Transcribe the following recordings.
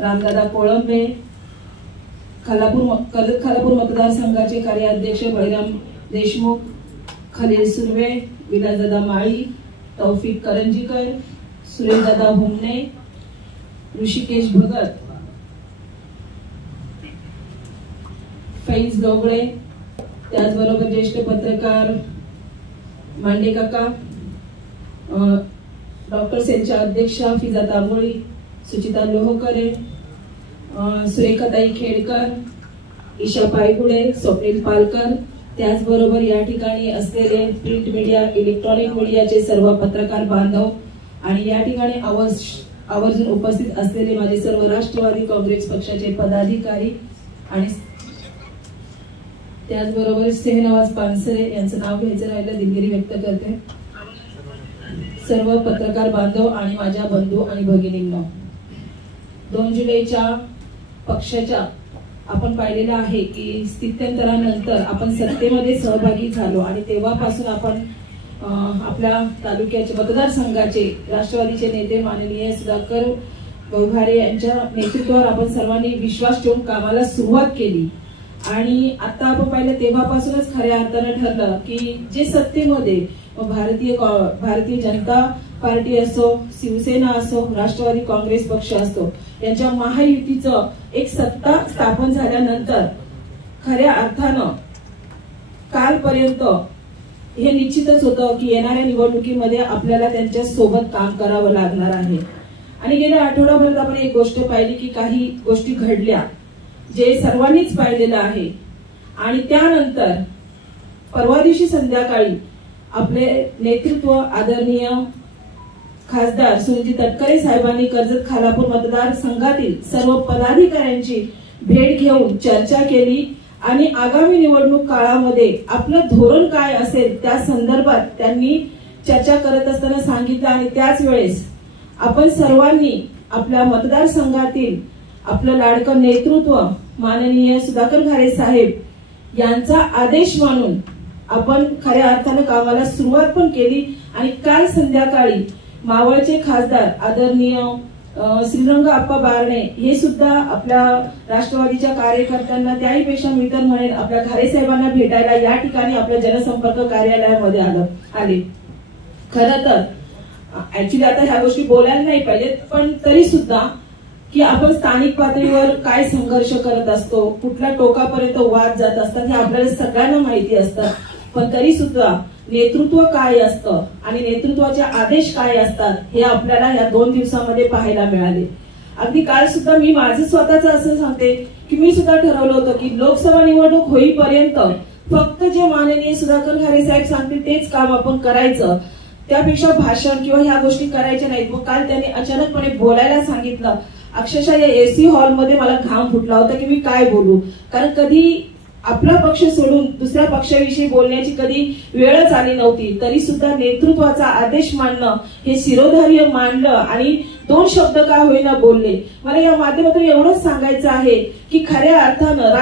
रामदादा कोळंबे, खालापूर मतदारसंघाचे कार्याध्यक्ष बळीराम देशमुख, खलील सुर्वे, विलासदादा माळी, तौफिक करंजीकर, सुरेशदादा हुमणे, ऋषिकेश भगत, फैज गवळे, त्याचबरोबर ज्येष्ठ पत्रकार मांडे काका, डॉक्टर सेलच्या अध्यक्षा फिजा तांबोळी, सुचिता लोहकरे, सुरेखाताई खेडकर, ईशा पायगुडे, स्वप्नील पालकर, त्याचबरोबर या ठिकाणी असलेले प्रिंट मीडिया, इलेक्ट्रॉनिक मीडियाचे सर्व पत्रकार बांधव आणि या ठिकाणी आवर्जून उपस्थित असलेले माझे सर्व राष्ट्रवादी काँग्रेस पक्षाचे पदाधिकारी आणि त्याचबरोबर स्नेहनवाज पानसरे यांचं नाव घ्यायचं राहिलं, दिलगिरी व्यक्त करते. सर्व पत्रकार बांधव आणि माझ्या बंधू आणि भगिनींना, 2 जुलैच्या पक्षाच्या आपण पाहिलेलं आहे की स्थित्यंतरानंतर आपण सत्तेमध्ये सहभागी झालो आणि तेव्हापासून आपण आपल्या तालुक्याचे मतदारसंघाचे राष्ट्रवादीचे नेते माननीय सुधाकर गवघारे यांच्या नेतृत्वावर आपण सर्वांनी विश्वास ठेवून कामाला सुरुवात केली. आणि आता आपण पाहिलं तेव्हापासूनच खऱ्या अर्थानं ठरलं की जे सत्तेमध्ये भारतीय जनता पार्टी असो, शिवसेना असो, राष्ट्रवादी काँग्रेस पक्ष असो, यांच्या महायुतीचं एक सत्ता स्थापन झाल्यानंतर खऱ्या अर्थानं कालपर्यंत हे निश्चितच होतं की येणाऱ्या निवडणुकीमध्ये आपल्याला त्यांच्या सोबत काम करावं लागणार आहे. आणि गेल्या आठवड्याभरात आपण एक गोष्ट पाहिली की काही गोष्टी घडल्या जे सर्वांनीच पाहिलेलं आहे. आणि त्यानंतर परवा दिवशी संध्याकाळी आपले नेतृत्व आदरणीय खासदार सुनीलजी तटकरे साहेबांनी कर्जत खालापूर मतदारसंघातील सर्व पदाधिकाऱ्यांची भेट घेऊन चर्चा केली आणि आगामी निवडणूक काळामध्ये आपलं धोरण काय असेल त्या संदर्भात त्यांनी चर्चा करत असताना सांगितलं. आणि त्याच वेळेस आपण सर्वांनी आपल्या मतदारसंघातील आपलं लाडकं नेतृत्व माननीय सुधाकर घारे साहेब यांचा आदेश मानून आपण खऱ्या अर्थानं कामाला सुरुवात पण केली. आणि काल संध्याकाळी मावळचे खासदार आदरणीय श्रीरंग आप्पा बारणे हे सुद्धा आपल्या राष्ट्रवादीच्या कार्यकर्त्यांना त्याहीपेक्षा मी तर म्हणेन आपल्या घारे साहेबांना भेटायला या ठिकाणी आपल्या जनसंपर्क कार्यालयामध्ये आले. खरं तर ऍक्च्युली आता ह्या गोष्टी बोलायला नाही पाहिजेत, पण तरी सुद्धा की आपण स्थानिक पातळीवर काय संघर्ष करत असतो, कुठल्या टोकापर्यंत वाद जात असतात हे आपल्याला सगळ्यांना माहिती असतं. पण तरी सुद्धा नेतृत्व काय असतं आणि नेतृत्वाचे आदेश काय असतात हे आपल्याला या 2 दिवसामध्ये पाहायला मिळाले. अगदी काल सुद्धा मी माझं स्वतःच असं सांगते की मी सुद्धा ठरवलं होतं की लोकसभा निवडणूक होईपर्यंत फक्त जे माननीय सुधाकर घारे साहेब सांगतील तेच काम आपण करायचं, त्यापेक्षा भाषण किंवा ह्या गोष्टी करायच्या नाहीत. मग काल त्यांनी अचानकपणे बोलायला सांगितलं. अक्षरशः या एसी हॉलमध्ये मला घाम फुटला होता की मी काय बोलू, कारण कधी आपला पक्ष सोडून दुसऱ्या पक्षाविषयी बोलण्याची कधी वेळच आली नव्हती. तरी सुद्धा नेतृत्वाचा आदेश मानणं हे शिरोधार्य मांडलं आणि 2 शब्द काय होईना बोलले. मला या माध्यमातून एवढंच सांगायचं आहे की खऱ्या अर्थानं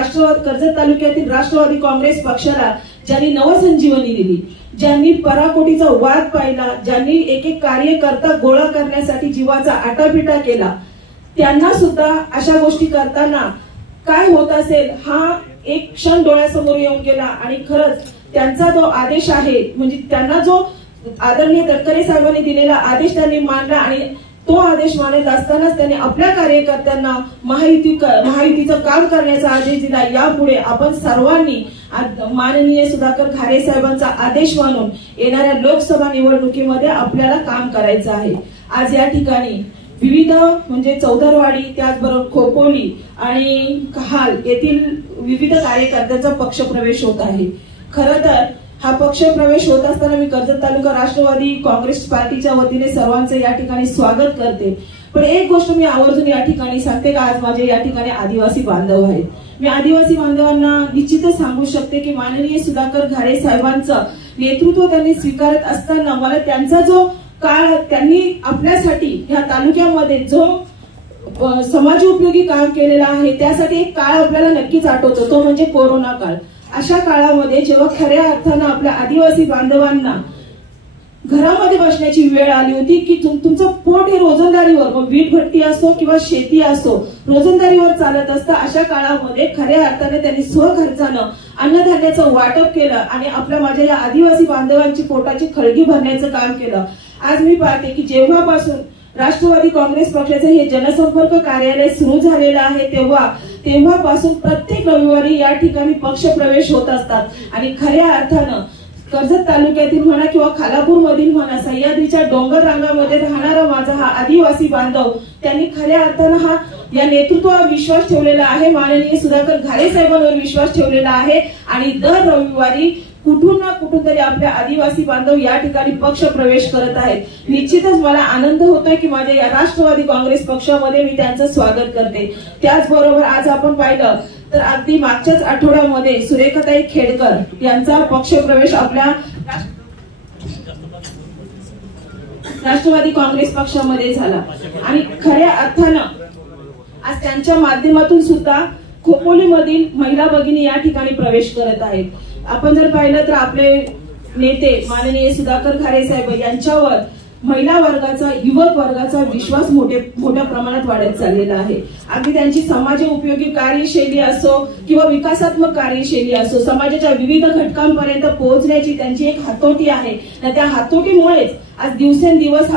कर्जत तालुक्यातील राष्ट्रवादी काँग्रेस पक्षाला ज्यांनी नवसंजीवनी दिली, ज्यांनी पराकोटीचा वाद पाहिला, ज्यांनी एक कार्यकर्ता गोळा करण्यासाठी जीवाचा आटापिटा केला, त्यांना सुद्धा अशा गोष्टी करताना काय होत असेल हा एक क्षण डोळ्यासमोर येऊन गेला. आणि खरंच त्यांचा जो आदेश आहे म्हणजे त्यांना जो आदरणीय तटकरे साहेबांनी दिलेला आदेश त्यांनी मानला आणि तो आदेश मानत असतानाच त्यांनी आपल्या कार्यकर्त्यांना महायुतीचं काम करण्याचा आदेश दिला. यापुढे आपण सर्वांनी माननीय सुधाकर घारे साहेबांचा आदेश मानून येणाऱ्या लोकसभा निवडणुकीमध्ये आपल्याला काम करायचं आहे. आज या ठिकाणी विविध म्हणजे चौधरवाडी, त्याचबरोबर खोपोली आणि कहाल येथील विविध कार्यकर्त्यांचा पक्षप्रवेश होत आहे. खरं तर हा पक्षप्रवेश होत असताना मी कर्जत तालुका राष्ट्रवादी काँग्रेस पार्टीच्या वतीने सर्वांचं या ठिकाणी स्वागत करते. पण एक गोष्ट मी आवर्जून या ठिकाणी सांगते का आज माझे या ठिकाणी आदिवासी बांधव आहेत. मी आदिवासी बांधवांना निश्चितच सांगू शकते की माननीय सुधाकर घारे साहेबांचं नेतृत्व त्यांनी स्वीकारत असताना मला त्यांचा जो काळ त्यांनी आपल्यासाठी ह्या तालुक्यामध्ये जो समाजोपयोगी काम केलेलं आहे त्यासाठी एक काळ आपल्याला नक्कीच आठवतो, तो म्हणजे कोरोना काळ. अशा काळामध्ये जेव्हा खऱ्या अर्थानं आपल्या आदिवासी बांधवांना घरामध्ये बसण्याची वेळ आली होती की तुमचं पोट हे रोजंदारीवर, मग वीट भट्टी असो किंवा शेती असो, रोजंदारीवर चालत असतं. अशा काळामध्ये खऱ्या अर्थाने त्यांनी स्वखर्चानं अन्नधान्याचं वाटप केलं आणि आपल्या माझ्या या आदिवासी बांधवांची पोटाची खळगी भरण्याचं काम केलं. आज मी पाहते की जेव्हापासून राष्ट्रवादी काँग्रेस पक्षाचे हे जनसंपर्क कार्यालय सुरू झालेलं आहे तेव्हापासून प्रत्येक रविवारी या ठिकाणी पक्ष प्रवेश होत असतात आणि खऱ्या अर्थानं कर्जत तालुक्यातील म्हणा किंवा खालापूर मधील म्हणा, सह्याद्रीच्या डोंगर रांगामध्ये राहणारा माझा हा आदिवासी बांधव, त्यांनी खऱ्या अर्थानं या नेतृत्वावर विश्वास ठेवलेला आहे. माननीय सुधाकर घारे साहेबांवर विश्वास ठेवलेला आहे आणि दर रविवारी कुठून ना कुठून तरी आपल्या आदिवासी बांधव या ठिकाणी पक्ष प्रवेश करत आहेत. निश्चितच मला आनंद होतोय की माझ्या या राष्ट्रवादी काँग्रेस पक्षामध्ये मी त्यांचं स्वागत करते. त्याचबरोबर आज आपण पाहिलं तर अगदी मागच्याच आठवड्यामध्ये सुरेखाताई खेडकर यांचा पक्ष प्रवेश आपल्या राष्ट्रवादी काँग्रेस पक्षामध्ये झाला आणि खऱ्या अर्थानं आज त्यांच्या माध्यमातून सुद्धा खोपोलीमधील महिला भगिनी या ठिकाणी प्रवेश करत आहेत. आपण जर पाहिलं तर आपले नेते माननीय सुधाकर घारे साहेब यांच्यावर महिला वर्गाचा, युवक वर्गाचा विश्वास मोठ्या प्रमाणात वाढत चाललेला आहे. अगदी त्यांची समाज उपयोगी कार्यशैली असो किंवा विकासात्मक कार्यशैली असो, समाजाच्या विविध घटकांपर्यंत पोहोचण्याची त्यांची एक हातोटी आहे. त्या हातोटीमुळेच आज दिवसेंदिवस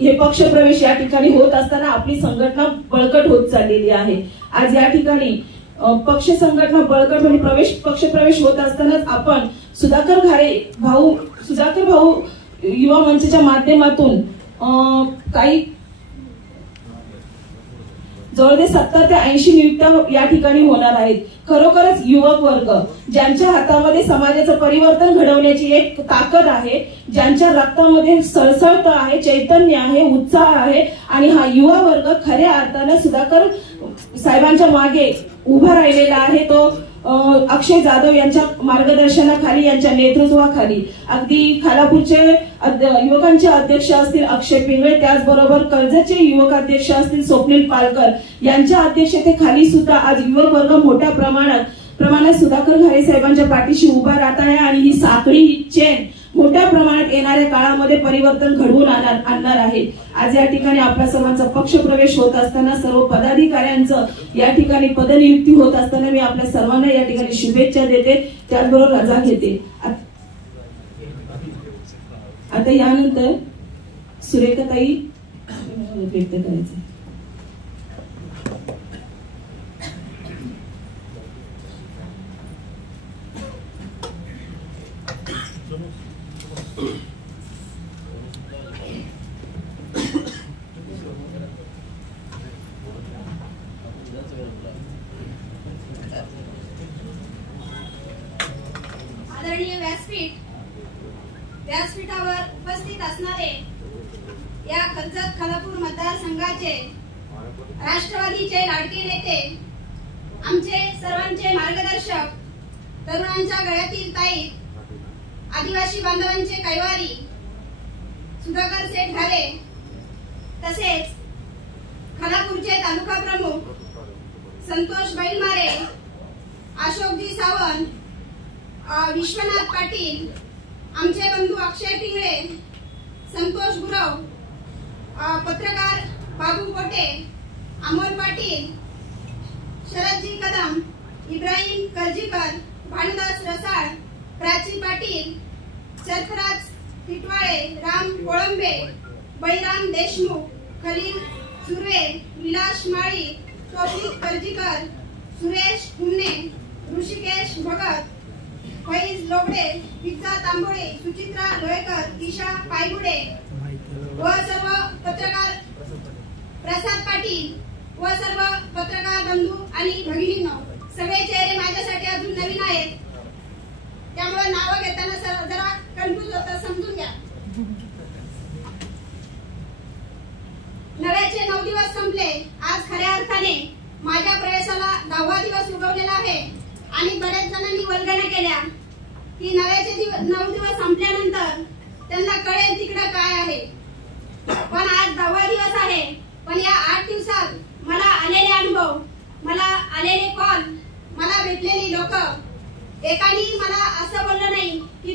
हे पक्ष प्रवेश या ठिकाणी होत असताना आपली संघटना बळकट होत चाललेली आहे. आज या ठिकाणी पक्ष संघटना बळकट म्हणजे पक्ष प्रवेश होत असतानाच आपण सुधाकर भाऊ युवा मंचच्या माध्यमातून काही जवळजवळ 70 ते 80 नियुक्त्या या ठिकाणी होणार आहेत. खरोखरच युवक वर्ग ज्यांच्या हातामध्ये समाजाचं परिवर्तन घडवण्याची एक ताकद आहे, ज्यांच्या रक्तामध्ये सळसळत आहे, चैतन्य आहे, उत्साह आहे आणि हा युवा वर्ग खऱ्या अर्थानं सुधाकर साहेबांच्या मागे उभा राहिलेला आहे. तो अक्षय जाधव यांच्या मार्गदर्शनाखाली, यांच्या नेतृत्वाखाली अगदी खालापूरचे युवकांचे अध्यक्ष असतील अक्षय पिंगळे, त्याचबरोबर कर्जतचे युवकाध्यक्ष असतील स्वप्नील पालकर यांच्या अध्यक्षतेखाली सुद्धा आज युवक वर्ग मोठ्या प्रमाणात सुधाकर घारे साहेबांच्या पाठीशी उभा राहत आहे आणि ही साखळी, ही चेन मोठ्या प्रमाणात येणाऱ्या काळामध्ये परिवर्तन घडवून आणणार आहे. आज या ठिकाणी आपल्या सर्वांचा पक्ष प्रवेश होत असताना, सर्व पदाधिकाऱ्यांचं या ठिकाणी पदनियुक्ती होत असताना मी आपल्या सर्वांना या ठिकाणी शुभेच्छा देते, त्याचबरोबर रजा घेते. आता यानंतर सुरेखाताई व्यक्त करायचं. आदरणीय व्यासपीठावर उपस्थित असणारे या कर्जत खालापूर मतदारसंघाचे राष्ट्रवादीचे लाडके नेते, आमचे सर्वांचे मार्गदर्शक, तरुणांच्या गळ्यातील ताईत, आदिवासी बांधवांचे कैवारी सुधाकर सेठ घारे, तसेच खालापूरचे तालुका प्रमुख संतोष बैलमारे, अशोकजी सावंत, विश्वनाथ पाटील, आमचे बंधू अक्षय पिंगळे, संतोष गुरव, पत्रकार बाबू कोटे, अमोल पाटील, शरदजी कदम, इब्राहिम करजीकर, भानुदास रसाळ, प्राची पाटील, सरफराज टिटवाळे, राम कोळंबे, बळीराम देशमुख, खलील सुर्वे, विलास माळी, तौफिक करजीकर, सुरेश हुमने, ऋषिकेश भगत, फैज लोगडे, पिझ्झा तांबोळे, सुचित्रा लोहेकर, ईशा पायगुडे व सर्व पत्रकार, प्रसाद पाटील व सर्व पत्रकार बंधू आणि भगिनींनो, सगळे चेहरे माझ्यासाठी अजून नवीन आहेत, त्यामुळे नाव घेताना जरा कन्फ्यूज होतं, समजून घ्या. नव्याचे 9 दिवस संपले. आज खऱ्या अर्थाने माझ्या प्रवेशाला 10वा दिवस उगवलेला आहे आणि बऱ्याच जणांनी वल्गना केल्या की नव्याचे 9 दिवस संपल्यानंतर त्यांना कळेल तिकडे काय आहे. पण आज 10वा दिवस आहे. पण या 8 दिवसात मला आलेले अनुभव, मला आलेले कॉल, मला भेटलेली लोक, एकानी मला असं बोललं नाही की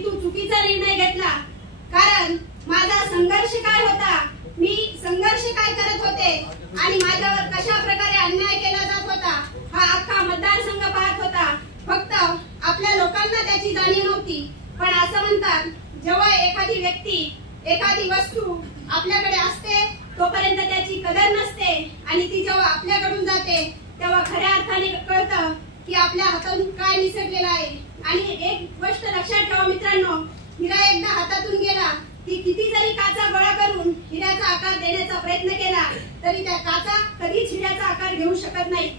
आणि माझ्यावर कशा प्रकारे अन्याय केला जात होता हा अख्खा मतदारसंघ पाहत होता. फक्त आपल्या लोकांना त्याची जाणीव नव्हती. पण असं म्हणतात, जेव्हा एखादी व्यक्ती एखादी वस्तू आपल्याकडे असते तोपर्यंत त्याची कदर नसते आणि ती जेव्हा आपल्याकडून जाते तेव्हा खऱ्या अर्थाने कळतं की आपल्या हातातून काय निसटलेलं आहे. आणि एक गोष्ट लक्षात ठेवा मित्रांनो, हिरा एकदा हातातून गेला की किती जरी काचा गोळा करून हिऱ्याचा आकार देण्याचा प्रयत्न केला तरी त्या काचा कधीच हिऱ्याचा आकार घेऊ शकत नाही.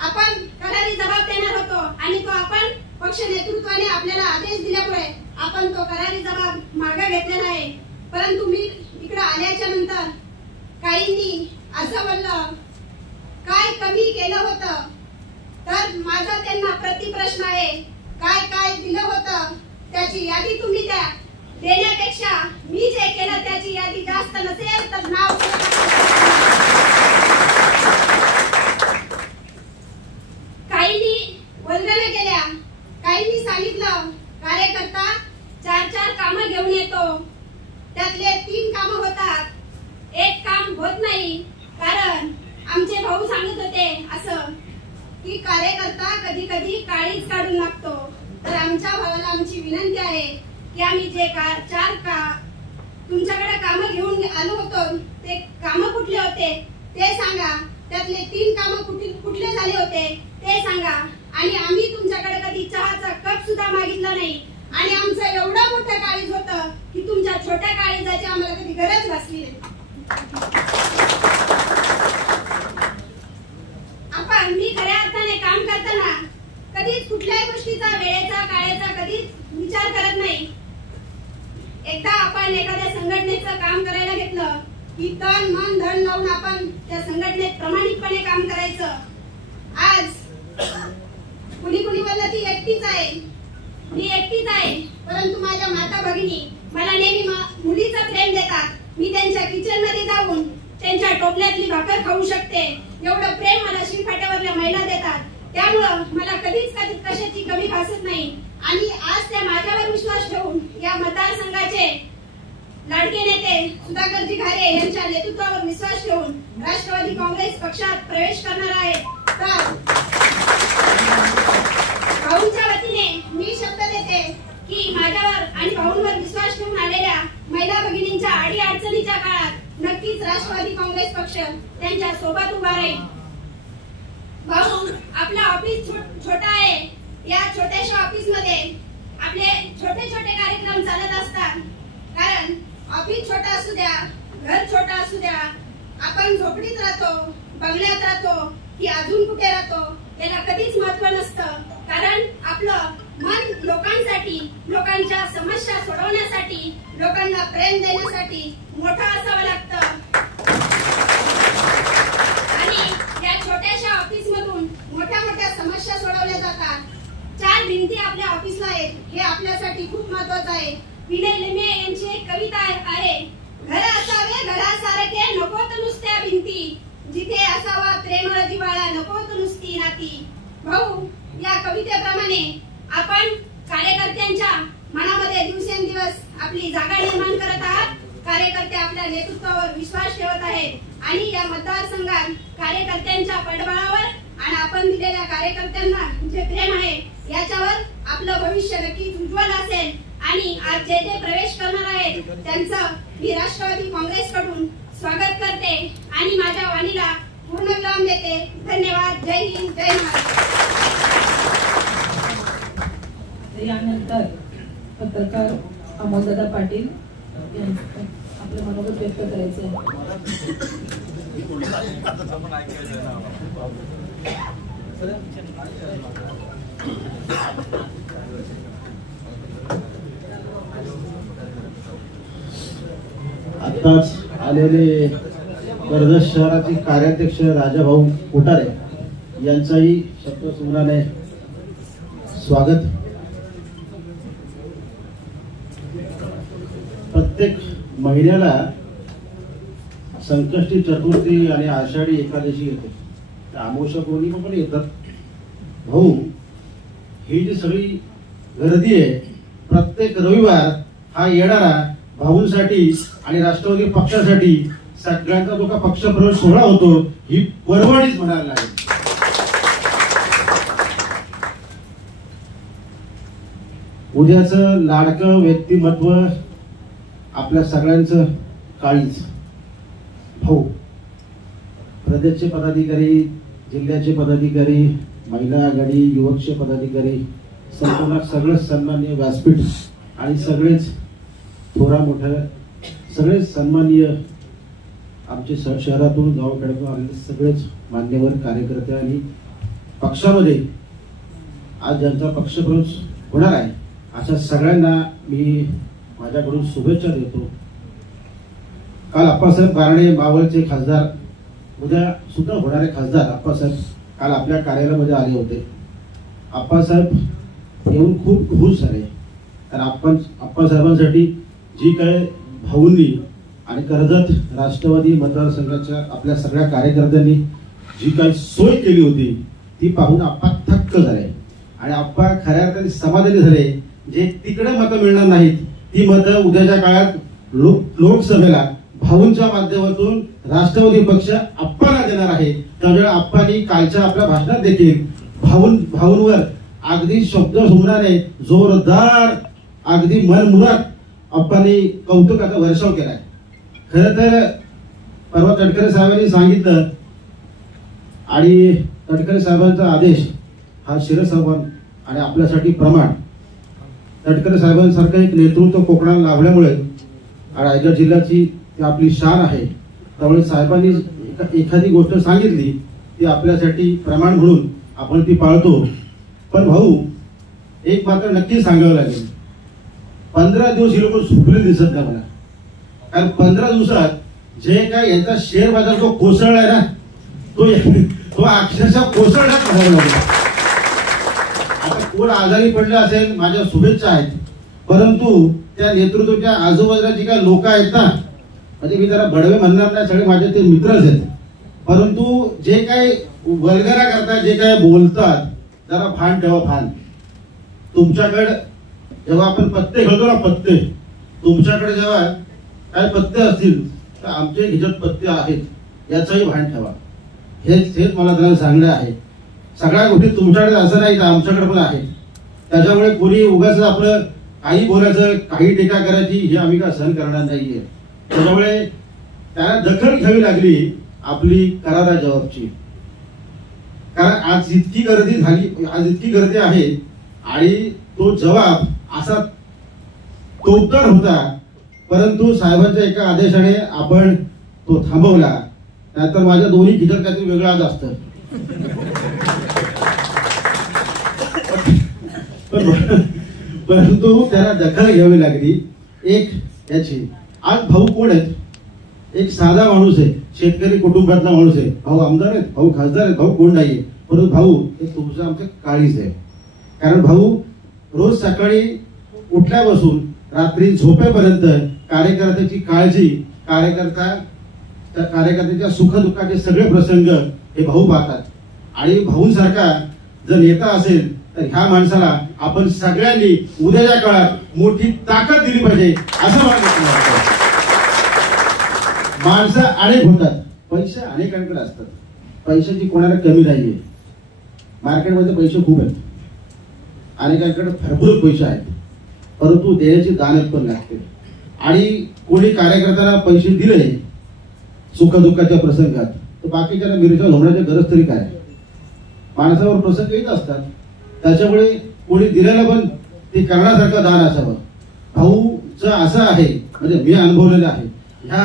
आपण करारी जबाब देणार होतो आणि तो आपण पक्ष नेतृत्वाने आपल्याला आदेश दिल्यामुळे आपण तो करारी जबाब मागे घेतलेला आहे. परंतु मी इकडे आल्याच्या नंतर काहींनी असं म्हणलं, काय कमी केलं होतं? तर माझा त्यांना प्रतिप्रश्न आहे, काय काय दिलं होतं त्याची यादी तुम्ही द्या. देण्यापेक्षा मी जे केलं त्याची यादी जास्त नसेल तर नाव. काहींनी वल्गना केल्या, काहींनी सांगितलं कार्यकर्ता 4-4 कामं घेऊन येतो, त्यातले 3 कामं होतात, 1 काम होत नाही. कारण आमचे भाऊ सांगत होते असं की कार्यकर्ता कधी कधी काळीच काढून लागतो. तर आमच्या भावाला आमची विनंती आहे की आम्ही जे 4 तुमच्याकडे कामं घेऊन आलो होतो ते कामं कुठले होते ते सांगा. त्यातले 3 कामं कुठले झाले होते ते सांगा. आणि आम्ही तुमच्याकडे कधी चहाचा कप सुद्धा मागितला नाही आणि आमचं एवढं मोठं काळीज होतं की तुमच्या छोट्या काळीजाची आम्हाला कधी गरज भासली नाही. आपण मी खऱ्या अर्थाने काम करताना कधीच कुठल्याही गोष्टीचा वेळेचा काळेचा कधीच विचार करत नाही. एकदा आपण एखाद्या संघटनेचं काम करायला घेतलं की तन मन धन लावून आपण त्या संघटनेत प्रामाणिकपणे काम करायचं. आज कुणी बोललं ती एकटीच आहे, मी एकटीच आहे, परंतु माझ्या माता भगिनी मला नेहमी मुलीचं प्रेम देतात. मी त्यांच्या किचन मध्ये जाऊन त्यांच्या टोपल्यातली भाकर खाऊ शकते एवढं प्रेम मला शिरफाट्यावरल्या महिला देतात. त्यामुळं मला कधीच कशाची कमी भासत नाही. आणि आज त्या माझ्यावर विश्वास ठेवून या मतदारसंघाचे लाडके नेते सुधाकरजी घारे यांच्या नेतृत्वावर विश्वास ठेवून राष्ट्रवादी काँग्रेस पक्षात प्रवेश करणार आहे. तर भाऊंच्या वतीने मी शब्द देते की माझ्यावर आणि भाऊंवर विश्वास ठेवून आलेल्या महिला भगिनींच्या अडीअडचणीच्या काळात नक्कीच राष्ट्रवादी काँग्रेस पक्ष त्यांच्या सोबत उभा राहील. भाऊ, आपला ऑफिस छोटा आहे. या छोट्याशा ऑफिस मध्ये आपले छोटे छोटे कार्यक्रम चालत असतात. कारण ऑफिस छोटा असू द्या, घर छोटा असू द्या, आपण झोपडीत राहतो, बंगल्यात राहतो की अजून कुठे राहतो त्याला कधीच महत्व नसतं. कारण आपलं मन लोकांसाठी, लोकांच्या समस्या सोडवण्यासाठी, लोकांना प्रेम देण्यासाठी मोठं असावं लागतं. आणि या छोट्याशा ऑफिस मधून मोठ्या मोठ्या समस्या सोडवल्या जातात. 4 भिंती आपल्या ऑफिसला आहेत हे आपल्यासाठी खूप महत्वाचं आहे. विनय लिमे यांची एक कविता आहे, घर असावे घरासारखे नकोत नुसत्या भिंती, जिथे असावा प्रेम जिव्हाळा नकोत नुसती नाती. भाऊ, या कवितेप्रमाणे आपण कार्यकर्त्यांच्या मनामध्ये दिवसेंदिवस आपली जागा निर्माण करत आहात. कार्यकर्ते आपल्या नेतृत्वावर विश्वास ठेवत आहेत आणि या मतदारसंघात कार्यकर्त्यांच्या पडबळावर आणि आपण दिलेल्या कार्यकर्त्यांना जे प्रेम आहे याच्यावर आपलं भविष्य नक्कीच उज्ज्वल असेल. आणि आज जे प्रवेश करणार आहेत त्यांचं मी राष्ट्रवादी काँग्रेसकडून स्वागत करते आणि माझ्या वाणीला पूर्ण विराम देते. धन्यवाद. जय हिंद, जय महाराष्ट्र. यानंतर पत्रकार अमोलदादा पाटील आपलं मनोगत व्यक्त करायचं आहे. आताच आलेले कर्जत शहराचे कार्याध्यक्ष राजाभाऊ कुटारे यांचाही शब्दसुमनाने स्वागत. प्रत्येक महिन्याला संकष्टी चतुर्थी आणि आषाढी एकादशी येते, अमावस्या पौर्णिमा पण येतात. भाऊ, ही जी सगळी गर्दी आहे प्रत्येक रविवार हा येणारा भाऊंसाठी आणि राष्ट्रवादी पक्षासाठी सगळ्यांचा जो का पक्षप्रवेश सोहळा होतो ही परवडीच म्हणायला लागेल. उद्याचं लाडकं व्यक्तिमत्व आपल्या सगळ्यांचं काळीच भाऊ. प्रदेशचे पदाधिकारी, जिल्ह्याचे पदाधिकारी, महिला आघाडी, युवकचे पदाधिकारी, संपूर्ण सगळं सन्माननीय व्यासपीठ आणि सगळेच थोरा मोठं सगळेच सन्माननीय आमचे शहरातून गावाकडून आलेले सगळेच मान्यवर कार्यकर्ते आणि पक्षामध्ये आज ज्यांचा पक्षप्रवेश होणार आहे अशा सगळ्यांना मी माझ्याकडून शुभेच्छा देतो. काल आप्पासाहेब बारणे मावळचे खासदार, उद्या सुद्धा होणारे खासदार आप्पासाहेब काल आपल्या कार्यालयामध्ये आले होते. आप्पासाहेब येऊन खूप खुश झाले. कारण आप्पासाहेबांसाठी जी काय भाऊंनी आणि कर्जत राष्ट्रवादी मतदारसंघाच्या आपल्या सगळ्या कार्यकर्त्यांनी जी काही सोय केली होती ती पाहून आप्पा थक्क झाले आणि आप्पा खऱ्या अर्थाने समाधानी झाले. जे तिकडे मतं मिळणार नाहीत ती मतं उद्याच्या काळात लोकसभेला भाऊंच्या माध्यमातून राष्ट्रवादी पक्ष आप्पाला देणार आहे. त्यामुळे आप्पांनी कालच्या आपल्या भाषणात देखील भाऊंवर अगदी शब्द सुमराने जोरदार अगदी मनमुराद आप्पांनी कौतुकाचा वर्षाव केलाय. खरं तर परवा तटकरे साहेबांनी सांगितलं आणि तटकरे साहेबांचा आदेश हा शिरसाहेबां आणि आपल्यासाठी प्रमाण. तटकरे साहेबांसारखं एक नेतृत्व कोकणाला लाभल्यामुळे रायगड जिल्ह्याची ती आपली शान आहे. त्यामुळे साहेबांनी एखादी गोष्ट सांगितली ती आपल्यासाठी प्रमाण म्हणून आपण ती पाळतो. पण भाऊ एक मात्र नक्की सांगावं लागेल, 15 दिवस ही लोक झोपले दिसत नाही मला. कारण 15 दिवसात जे काय यांचा शेअर बाजार जो कोसळलाय ना तो अक्षरशः कोसळण्यात म्हणावं लागेल. आता कोण आजारी पडले असेल माझ्या शुभेच्छा आहेत, परंतु त्या नेतृत्वाच्या आजूबाजूला जी काय लोक आहेत ना, म्हणजे मी जरा बडवे म्हणणार नाही, सगळे माझे ते मित्रच आहेत, परंतु जे काय वल्गना करतात, जे काय बोलतात, जरा भान ठेवा. भान तुमच्याकडे जेव्हा आपण पत्ते खेळतो ना, पत्ते तुमच्याकडे जेव्हा काय पत्ते असतील तर आमचे ह्याच्यात पत्ते आहेत याचंही भान ठेवा. हेच मला त्यांना सांगणं आहे. सगळ्या गोष्टी तुमच्याकडे असं नाही तर आमच्याकडे पण आहे. त्याच्यामुळे कोणी उगाच आपलं काही बोलायचं, काही टीका करायची हे आम्ही काय सहन करणार नाहीये. त्याच्यामुळे त्याला दखल घ्यावी लागली आपली करारा जबाबची. कारण आज इतकी गर्दी झाली, आज इतकी गर्दी आहे आणि तो जबाब असा तोपदार होता, परंतु साहेबांच्या एका आदेशाने आपण तो थांबवला. नाहीतर माझ्या दोन्ही खिचत काहीतरी वेगळं आज असतं. परंतु त्याला दखल घ्यावी लागली एक याची. आज भाऊ कोण आहेत? एक साधा माणूस आहे, शेतकरी कुटुंबातला माणूस आहे. भाऊ आमदार आहेत, भाऊ खासदार आहेत, भाऊ कोण नाहीये, परंतु भाऊ हे तुमचं आमचं काळीच आहे. कारण भाऊ रोज सकाळी उठल्यापासून रात्री झोपेपर्यंत कार्यकर्त्याची काळजी, कार्यकर्त्याच्या सुखदुःखाचे सगळे प्रसंग हे भाऊ पाहतात. आणि भाऊंसारखा जर नेता असेल तर ह्या माणसाला आपण सगळ्यांनी उद्याच्या काळात मोठी ताकद दिली पाहिजे असं मला वाटतं. माणसं अनेक होतात, पैसे अनेकांकडे असतात, पैशाची कोणाला कमी नाहीये. मार्केटमध्ये पैसे खूप आहेत, अनेकांकडे भरपूर पैसे आहेत, परंतु देण्याची दानत पण लागते. आणि कोणी कार्यकर्त्याला पैसे दिले सुखदुःखाच्या प्रसंगात तर बाकीच्या मिरच्या झोमण्याची गरज तरी काय? माणसावर प्रसंग येत असतात. त्याच्यामुळे कोणी दिलेलं पण ते करण्यासारखं दान असावं. भाऊचं असं आहे, म्हणजे मी अनुभवलेलं आहे, ह्या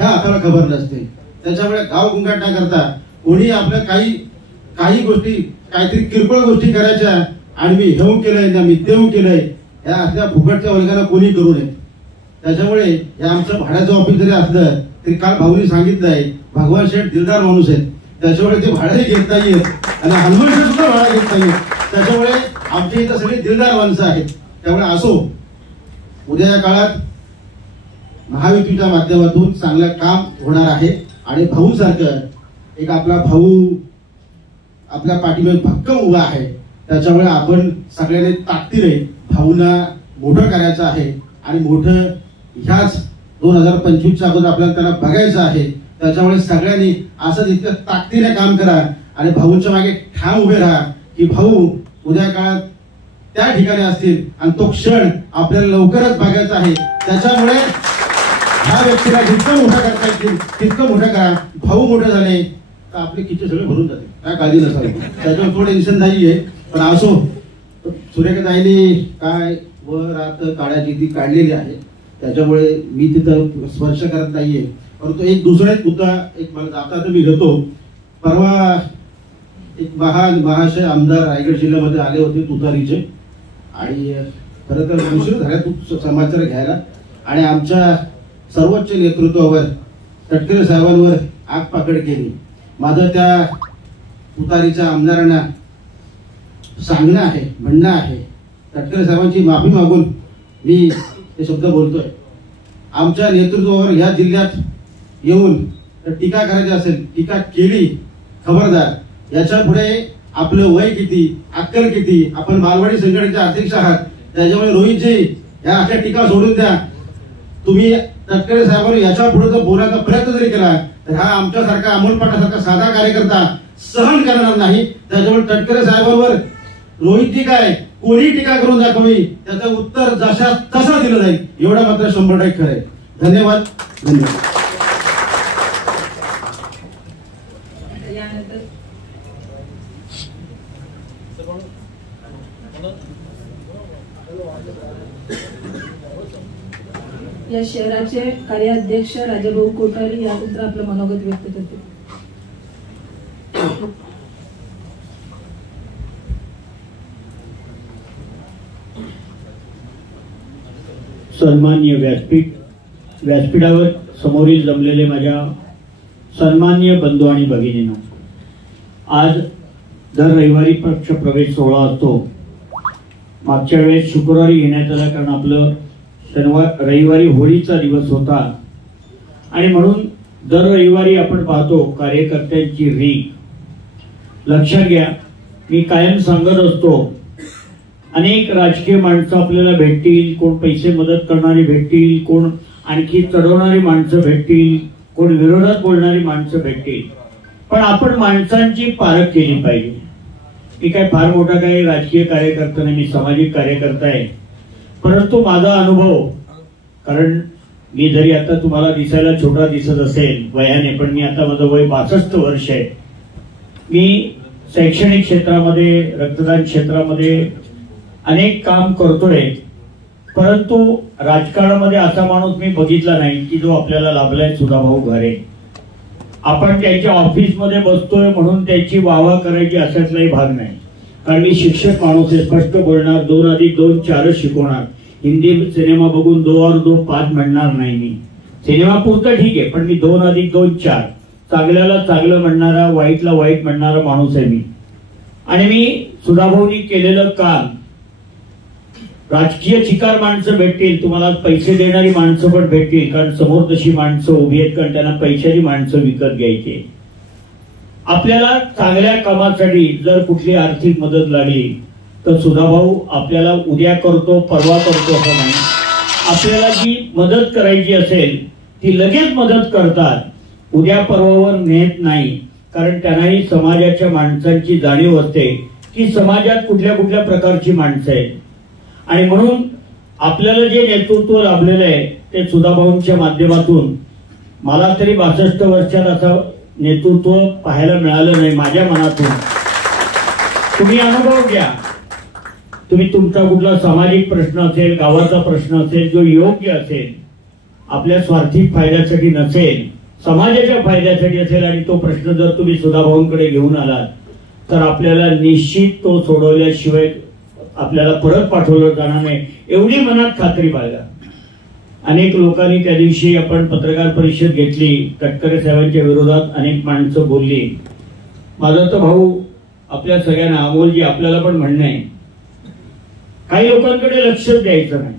हाताला खबर नसते. त्याच्यामुळे गाव गुंगाट न करता कोणी आपल्या काही गोष्टी, काहीतरी किरकोळ गोष्टी करायच्या आणि मी हेऊ केलंय ना मी तेऊ केलंय ह्या असल्या फुकटच्या वर्गाला कोणी करू नये. त्याच्यामुळे हे आमचं भाड्याचं ऑफिस जरी असलं तरी काल भाऊनी सांगितलंय भगवान शेठ दिलदार माणूस आहेत, त्याच्यामुळे ते भाडे घेत नाहीयेत आणि हनुमान शेठ सुद्धा भाडा घेत नाहीये. त्याच्यामुळे आमच्या इथं सगळी दिलदार माणसं आहेत. त्यामुळे असो, उद्याच्या काळात महायुतीच्या माध्यमातून चांगलं काम होणार आहे. आणि भाऊसारखं एक आपला भाऊ आपल्या पाठीमागे भक्कम उभा आहे. त्याच्यामुळे आपण सगळ्यांनी ताकदीने भाऊंना मोठं करायचं आहे आणि मोठं ह्याच 2025च्या अगोदर आपल्याला त्याला बघायचं आहे. त्याच्यामुळे सगळ्यांनी असंच इतकं ताकदीने काम करा आणि भाऊंच्या मागे ठाम उभे राहा की भाऊ उद्या काळात त्या ठिकाणी असतील आणि तो क्षण आपल्याला लवकरच बघायचा आहे. त्याच्यामुळे ह्या व्यक्तीला जितकं मोठं करता येतील तितकं मोठं करा. भाऊ मोठे झाले तर आपले किच्चे सगळे भरून जाते, काय काळजी नसावी. त्याच्यावर थोडं टेन्शन नाहीये. पण असो, सुरेखाताईंनी काय वर रात काढायची ती काढलेली आहे. त्याच्यामुळे मी तिथं स्पर्श करत नाहीये. परंतु एक दुसरा एक मुद्दा एक मला जाता मी घेतो. परवा एक महाशय आमदार रायगड जिल्ह्यामध्ये आले होते तुतारीचे आणि खरं तर उशीर झाला समाचार घ्यायला आणि आमच्या सर्वोच्च नेतृत्वावर तटकरे साहेबांवर आग पाकड केली. माझं त्या तुतारीच्या आमदारांना सांगणं आहे, म्हणणं आहे, तटकरे साहेबांची माफी मागून मी हे शब्द बोलतोय. आमच्या नेतृत्वावर या जिल्ह्यात येऊन टीका करायची असेल, टीका केली, खबरदार. याच्या पुढे आपलं वय किती, अक्कल किती, आपण मालवाडी संघटनेचे अध्यक्ष आहात. त्याच्यामुळे रोहितजी या अशा टीका सोडून द्या. तुम्ही तटकरे साहेबांनी याच्या पुढे जर बोलायचा प्रयत्न जरी केला तर हा आमच्यासारखा अमोल पाटासारखा साधा कार्यकर्ता सहन करणार नाही. त्याच्यामुळे तटकरे साहेबांवर रोहितजी काय कोणी टीका करून दाखवली त्याचं उत्तर जशा तसं दिलं जाईल एवढं मात्र 100% खरं आहे. धन्यवाद. या शहराचे कार्याध्यक्ष राजाभाऊ कोठारी यानंतर आपलं मनोगत व्यक्त करते. सन्माननीय व्यासपीठावर समोरील जमलेले माझ्या सन्माननीय बंधू आणि भगिनींनो, आज दर रविवारी पक्ष प्रवेश सोहळा असतो. मागच्या वेळेस शुक्रवारी घेण्यात आला कारण आपलं रविवारी होळीचा दिवस होता आणि म्हणून दर रविवारी आपण पाहतो कार्यकर्त्यांची रीग. लक्षात घ्या, मी कायम सांगत असतो, अनेक राजकीय माणसं आपल्याला भेटतील, कोण पैसे मदत करणारी भेटतील, कोण आणखी चढवणारी माणसं भेटतील, कोण विरोधात बोलणारी माणसं भेटतील, पण आपण माणसांची पारख केली पाहिजे. मी काय फार मोठा काही राजकीय कार्यकर्ता नाही, मी सामाजिक कार्यकर्ता आहे. परंतु माझा अनुभव, कारण मी जरी आता तुम्हाला दिसायला छोटा दिसत असेल वयाने, पण मी आता माझं वय 62 वर्ष आहे. मी शैक्षणिक क्षेत्रामध्ये, रक्तदान क्षेत्रामध्ये अनेक काम करतोय. परंतु राजकारणामध्ये असा माणूस मी बघितला नाही की जो आपल्याला लाभलाय सुधाभाऊ घरे. आपण त्यांच्या ऑफिसमध्ये बसतोय म्हणून त्यांची वाहवा करायची अशातलाही भाग नाही. कारण मी शिक्षक माणूस आहे, स्पष्ट बोलणार, 2 अधिक 2 4 शिकवणार. हिंदी सिनेमा बघून 2 और 2 5 म्हणणार नाही. मी सिनेमा पुरतं ठीक आहे, पण मी 2 अधिक 2 4, चांगल्याला चांगलं म्हणणारा, वाईटला वाईट म्हणणारा माणूस आहे मी. आणि मी सुधाभाऊनी केलेलं काम, राजकीय चिकार माणसं भेटतील, तुम्हाला पैसे देणारी माणसं पण भेटतील, कारण समोर तशी माणसं उभी आहेत, कारण त्यांना पैशाची माणसं विकत घ्यायची. आपल्याला चांगल्या कामासाठी जर कुठली आर्थिक मदत लागली तर सुधाभाऊ आपल्याला उद्या करतो परवा करतो असं नाही. आपल्याला जी मदत करायची असेल ती लगेच मदत करतात, उद्या परवावर नेत नाही. कारण त्यांनाही समाजाच्या माणसांची जाणीव असते की समाजात कुठल्या कुठल्या प्रकारची माणसं आहेत. आणि म्हणून आपल्याला जे नेतृत्व लाभलेलं आहे ते सुधाभाऊंच्या माध्यमातून मला तरी 62 वर्षात असं नेतृत्व पाहायला मिळालं नाही माझ्या मनातून. तुम्ही अनुभव घ्या. तुम्ही तुमचा कुठला सामाजिक प्रश्न असेल, गावाचा प्रश्न असेल, जो योग्य असेल, आपल्या स्वार्थी फायद्यासाठी नसेल, समाजाच्या फायद्यासाठी असेल, आणि तो प्रश्न जर तुम्ही सुधाभाऊंकडे घेऊन आलात तर आपल्याला निश्चित तो सोडवल्याशिवाय आपल्याला परत पाठवलं जाणार नाही, एवढी मनात खात्री बाळगा. अनेक लोकांनी त्या दिवशी आपण पत्रकार परिषद घेतली, तटकरे साहेबांच्या विरोधात अनेक माणसं बोलली. माझा तर भाऊ आपल्या सगळ्यांना, अमोलजी आपल्याला पण म्हणणं आहे, काही लोकांकडे लक्ष द्यायचं नाही.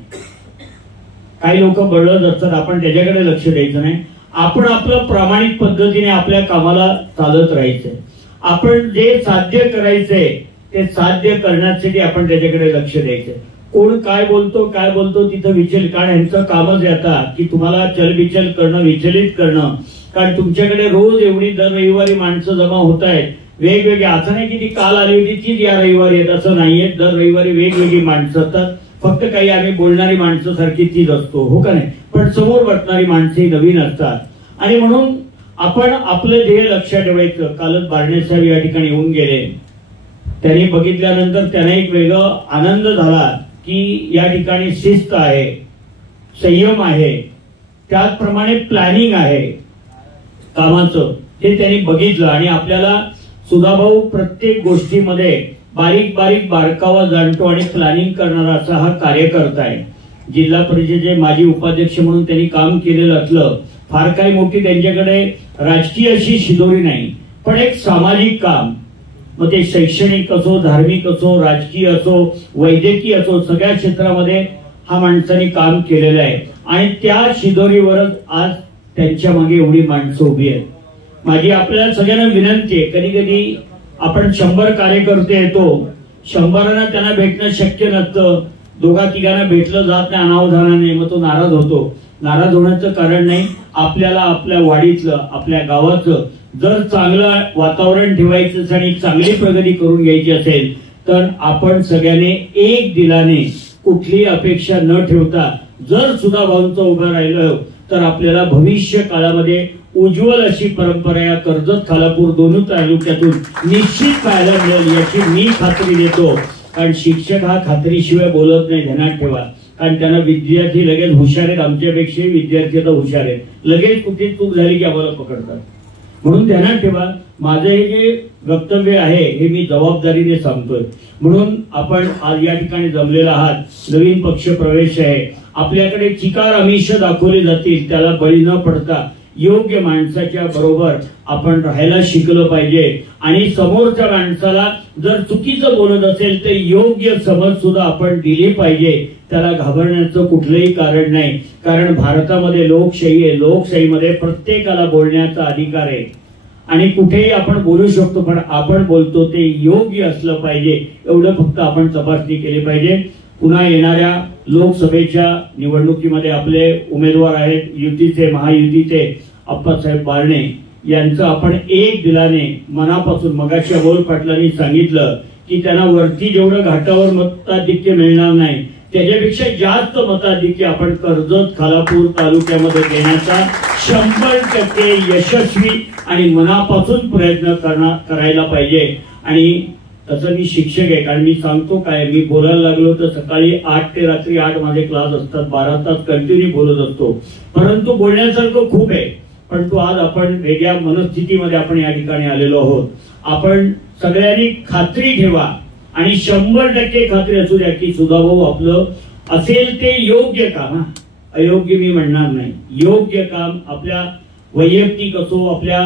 काही लोक बळत असतात, आपण त्याच्याकडे लक्ष द्यायचं नाही. आपण आपलं प्रामाणिक पद्धतीने आपल्या कामाला चालत राहायचंय. आपण जे साध्य करायचंय ते साध्य करण्यासाठी आपण त्याच्याकडे लक्ष द्यायचंय. कोण काय बोलतो तिथं विचलित, कारण यांचं कामच आता की तुम्हाला चलबिचल करणं, विचलित करणं. कारण तुमच्याकडे रोज एवढी दर रविवारी माणसं जमा होत आहेत वेगवेगळी. असं नाही की ती काल आली होती तीच या रविवारी येत, असं नाहीये. दर रविवारी वेगवेगळी माणसं असतात. फक्त काही आम्ही बोलणारी माणसं सारखी तीच असतो, हो का नाही, पण समोर बसणारी माणसं नवीन असतात. आणि म्हणून आपण आपलं ध्येय लक्षात ठेवायचं. कालच बारणे साहेब या ठिकाणी येऊन गेले. त्यांनी बघितल्यानंतर त्यांना एक वेगळा आनंद झाला की या ठिकाणी शिस्त आहे, संयम आहे, त्याचप्रमाणे प्लॅनिंग आहे कामाचं, हे त्यांनी बघितलं. आणि आपल्याला सुधाभाऊ प्रत्येक गोष्टीमध्ये बारीक बारीक बारकावा जाणतो आणि प्लॅनिंग करणारा असा हा कार्यकर्ता आहे. जिल्हा परिषदेचे माजी उपाध्यक्ष म्हणून त्यांनी काम केलेलं असलं, फार काही मोठी त्यांच्याकडे राजकीय अशी शिदोरी नाही, पण एक सामाजिक काम, मग ते शैक्षणिक असो, धार्मिक असो, राजकीय असो, वैद्यकीय असो, सगळ्या क्षेत्रामध्ये हा माणसाने काम केलेलं आहे. आणि त्या शिदोरीवरच आज त्यांच्या मागे एवढी माणसं उभी आहेत. माझी आपल्याला सगळ्यांना विनंती आहे, कधी कधी आपण 100 कार्यकर्ते येतो, 100 त्यांना भेटणं शक्य नसतं, दोघा तिघांना भेटलं जात नाही अनावधानाने, मग तो नाराज होतो. नाराज होण्याचं कारण नाही. आपल्याला आपल्या वाडीतलं, आपल्या गावाचं जर चांगलं वातावरण ठेवायचं आणि चांगली प्रगती करून घ्यायची असेल तर आपण सगळ्यांनी एक दिलाने, कुठलीही अपेक्षा न ठेवता जर सुधाभाऊंचं उभं राहिलं तर आपल्याला भविष्य काळामध्ये उज्ज्वल अशी परंपरा या कर्जत खालापूर दोन्ही तालुक्यातून निश्चित पाहायला मिळेल याची मी खात्री देतो. कारण शिक्षक हा खात्रीशिवाय बोलत नाही, ध्यानात ठेवा. कारण त्यांना विद्यार्थी लगेच हुशार आहेत, आमच्यापेक्षा विद्यार्थी आता हुशार आहेत, लगेच कुठे चूक झाली की आम्हाला पकडतात. म्हणून ध्यानात ठेवा, माझं हे जे वक्तव्य आहे हे मी जबाबदारीने सांगतोय. म्हणून आपण आज या ठिकाणी जमलेला आहात. नवीन पक्ष प्रवेश आहे, आपल्याकडे चिकार आमिष दाखवले जातील, त्याला बळी न पडता योग्य माणसाच्या बरोबर आपण राहायला शिकलं पाहिजे. आणि समोरच्या माणसाला जर चुकीचं बोलत असेल तर योग्य समज सुद्धा आपण दिली पाहिजे. त्याला घाबरण्याचं कुठलंही कारण नाही. कारण भारतामध्ये लोकशाही आहे, लोकशाहीमध्ये प्रत्येकाला बोलण्याचा अधिकार आहे आणि कुठेही आपण बोलू शकतो, पण आपण बोलतो ते योग्य असलं पाहिजे, एवढं फक्त आपण तपासणी केली पाहिजे. पुन्हा येणाऱ्या लोकसभेच्या निवडणुकीमध्ये आपले उमेदवार आहेत युतीचे, महायुतीचे अप्पासाहेब बारणे यांचं आपण एक दिलाने मनापासून, मगाशी अमोल पाटलांनी सांगितलं की त्यांना वरती जेवढं घाटावर मताधिक्य मिळणार नाही त्याच्यापेक्षा जास्त मताधिक्य आपण कर्जत खालापूर तालुक्यामध्ये देण्याचा 100% यशस्वी आणि मनापासून प्रयत्न करायला पाहिजे. आणि तसं मी शिक्षक आहे, कारण मी सांगतो काय, मी बोलायला लागलो तर सकाळी 8 ते रात्री 8 माझे क्लास असतात, 12 तास कंटिन्यू बोलत असतो. परंतु बोलण्यासारखं खूप आहे, परंतु आज आपण वेगळ्या मनस्थितीमध्ये आपण या ठिकाणी आलेलो आहोत. आपण सगळ्यांनी खात्री ठेवा आणि 100% खात्री असू द्या की सुधाभाऊ आपलं असेल ते योग्य काम, अयोग्य मी म्हणणार नाही, योग्य काम आपल्या वैयक्तिक असो, आपल्या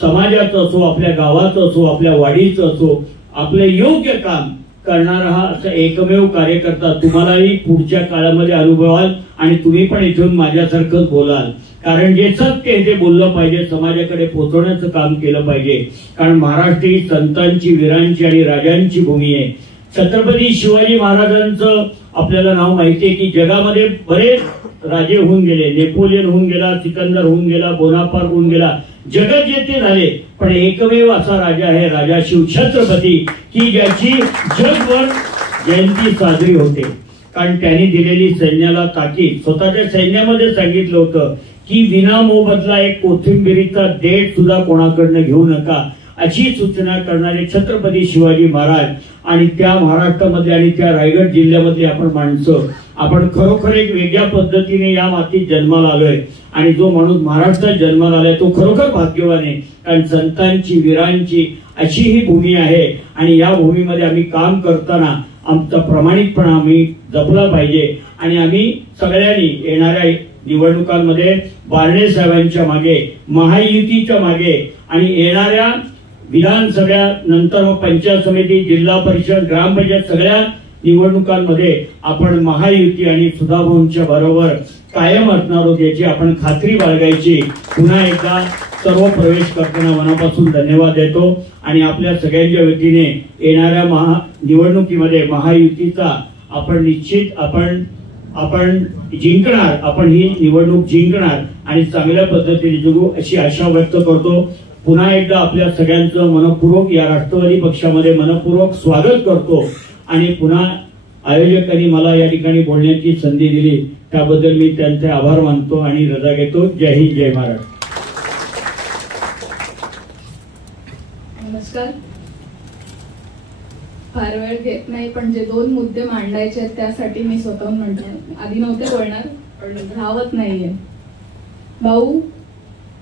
समाजाचं असो, आपल्या गावाचं असो, आपल्या वाडीचं असो, आपले योग्य काम करणारा हा असा एकमेव कार्यकर्ता तुम्हालाही पुढच्या काळामध्ये अनुभवाल आणि तुम्ही पण इथून माझ्यासारखंच बोलाल. कारण जे सत्य आहे ते बोललं पाहिजे, समाजाकडे पोहोचवण्याचं काम केलं पाहिजे. कारण महाराष्ट्र ही संतांची, वीरांची आणि राजांची भूमी आहे. छत्रपती शिवाजी महाराजांचं आपल्याला नाव माहिती आहे की जगामध्ये बरेच राजे होऊन गेले, नेपोलियन होऊन गेला, सिकंदर होऊन गेला, बोनापार्ट होऊन गेला, जगत जेते झाले, पण एकमेव असा राजा आहे राजा शिव छत्रपती की ज्याची जगभर जयंती साजरी होते. कारण त्यांनी दिलेली सैन्याला ताकीद, स्वतःच्या सैन्यामध्ये सांगितलं होतं की विना मोबदला एक कोथिंबिरीचा देठ सुद्धा कोणाकडनं घेऊ नका, अशी सूचना करणारे छत्रपती शिवाजी महाराज. आणि त्या महाराष्ट्रामध्ये आणि त्या रायगड जिल्ह्यामध्ये आपण माणसं, आपण खरोखर एक वेगळ्या पद्धतीने या मातीत जन्माला आलोय. आणि जो माणूस महाराष्ट्रात जन्माला आलाय तो खरोखर भाग्यवान आहे. कारण संतांची, वीरांची अशी ही भूमी आहे आणि या भूमीमध्ये आम्ही काम करताना आमचा प्रामाणिकपणा आम्ही जपला पाहिजे. आणि आम्ही सगळ्यांनी येणाऱ्या निवडणुकांमध्ये बारणे साहेबांच्या मागे, महायुतीच्या मागे आणि येणाऱ्या विधानसभा नंतर मग पंचायत समिती, जिल्हा परिषद, ग्रामपंचायत सगळ्या निवडणुकांमध्ये आपण महायुती आणि सुधाभाऊंच्या बरोबर कायम असणार आहोत याची आपण खात्री बाळगायची. पुन्हा एकदा सर्व प्रवेश करताना मनापासून धन्यवाद देतो आणि आपल्या सगळ्यांच्या वतीने येणाऱ्या निवडणुकीमध्ये महायुतीचा आपण निश्चित आपण जिंकणार, आपण ही निवडणूक जिंकणार आणि चांगल्या पद्धतीने जिंकू अशी आशा व्यक्त करतो. पुन्हा एकदा आपल्या सगळ्यांचं मनपूर्वक या राष्ट्रवादी पक्षामध्ये मनपूर्वक स्वागत करतो आणि पुन्हा आयोजकांनी मला या ठिकाणी बोलण्याची संधी दिली त्याबद्दल मी त्यांचे आभार मानतो आणि रजा घेतो. जय हिंद, जय महाराष्ट्र. नमस्कार. फार वेळ घेत नाही, पण जे 2 मुद्दे मांडायचे आहेत त्यासाठी मी स्वतःहून म्हणते. आधी नव्हते बोलणार पण राहत नाहीये. भाऊ,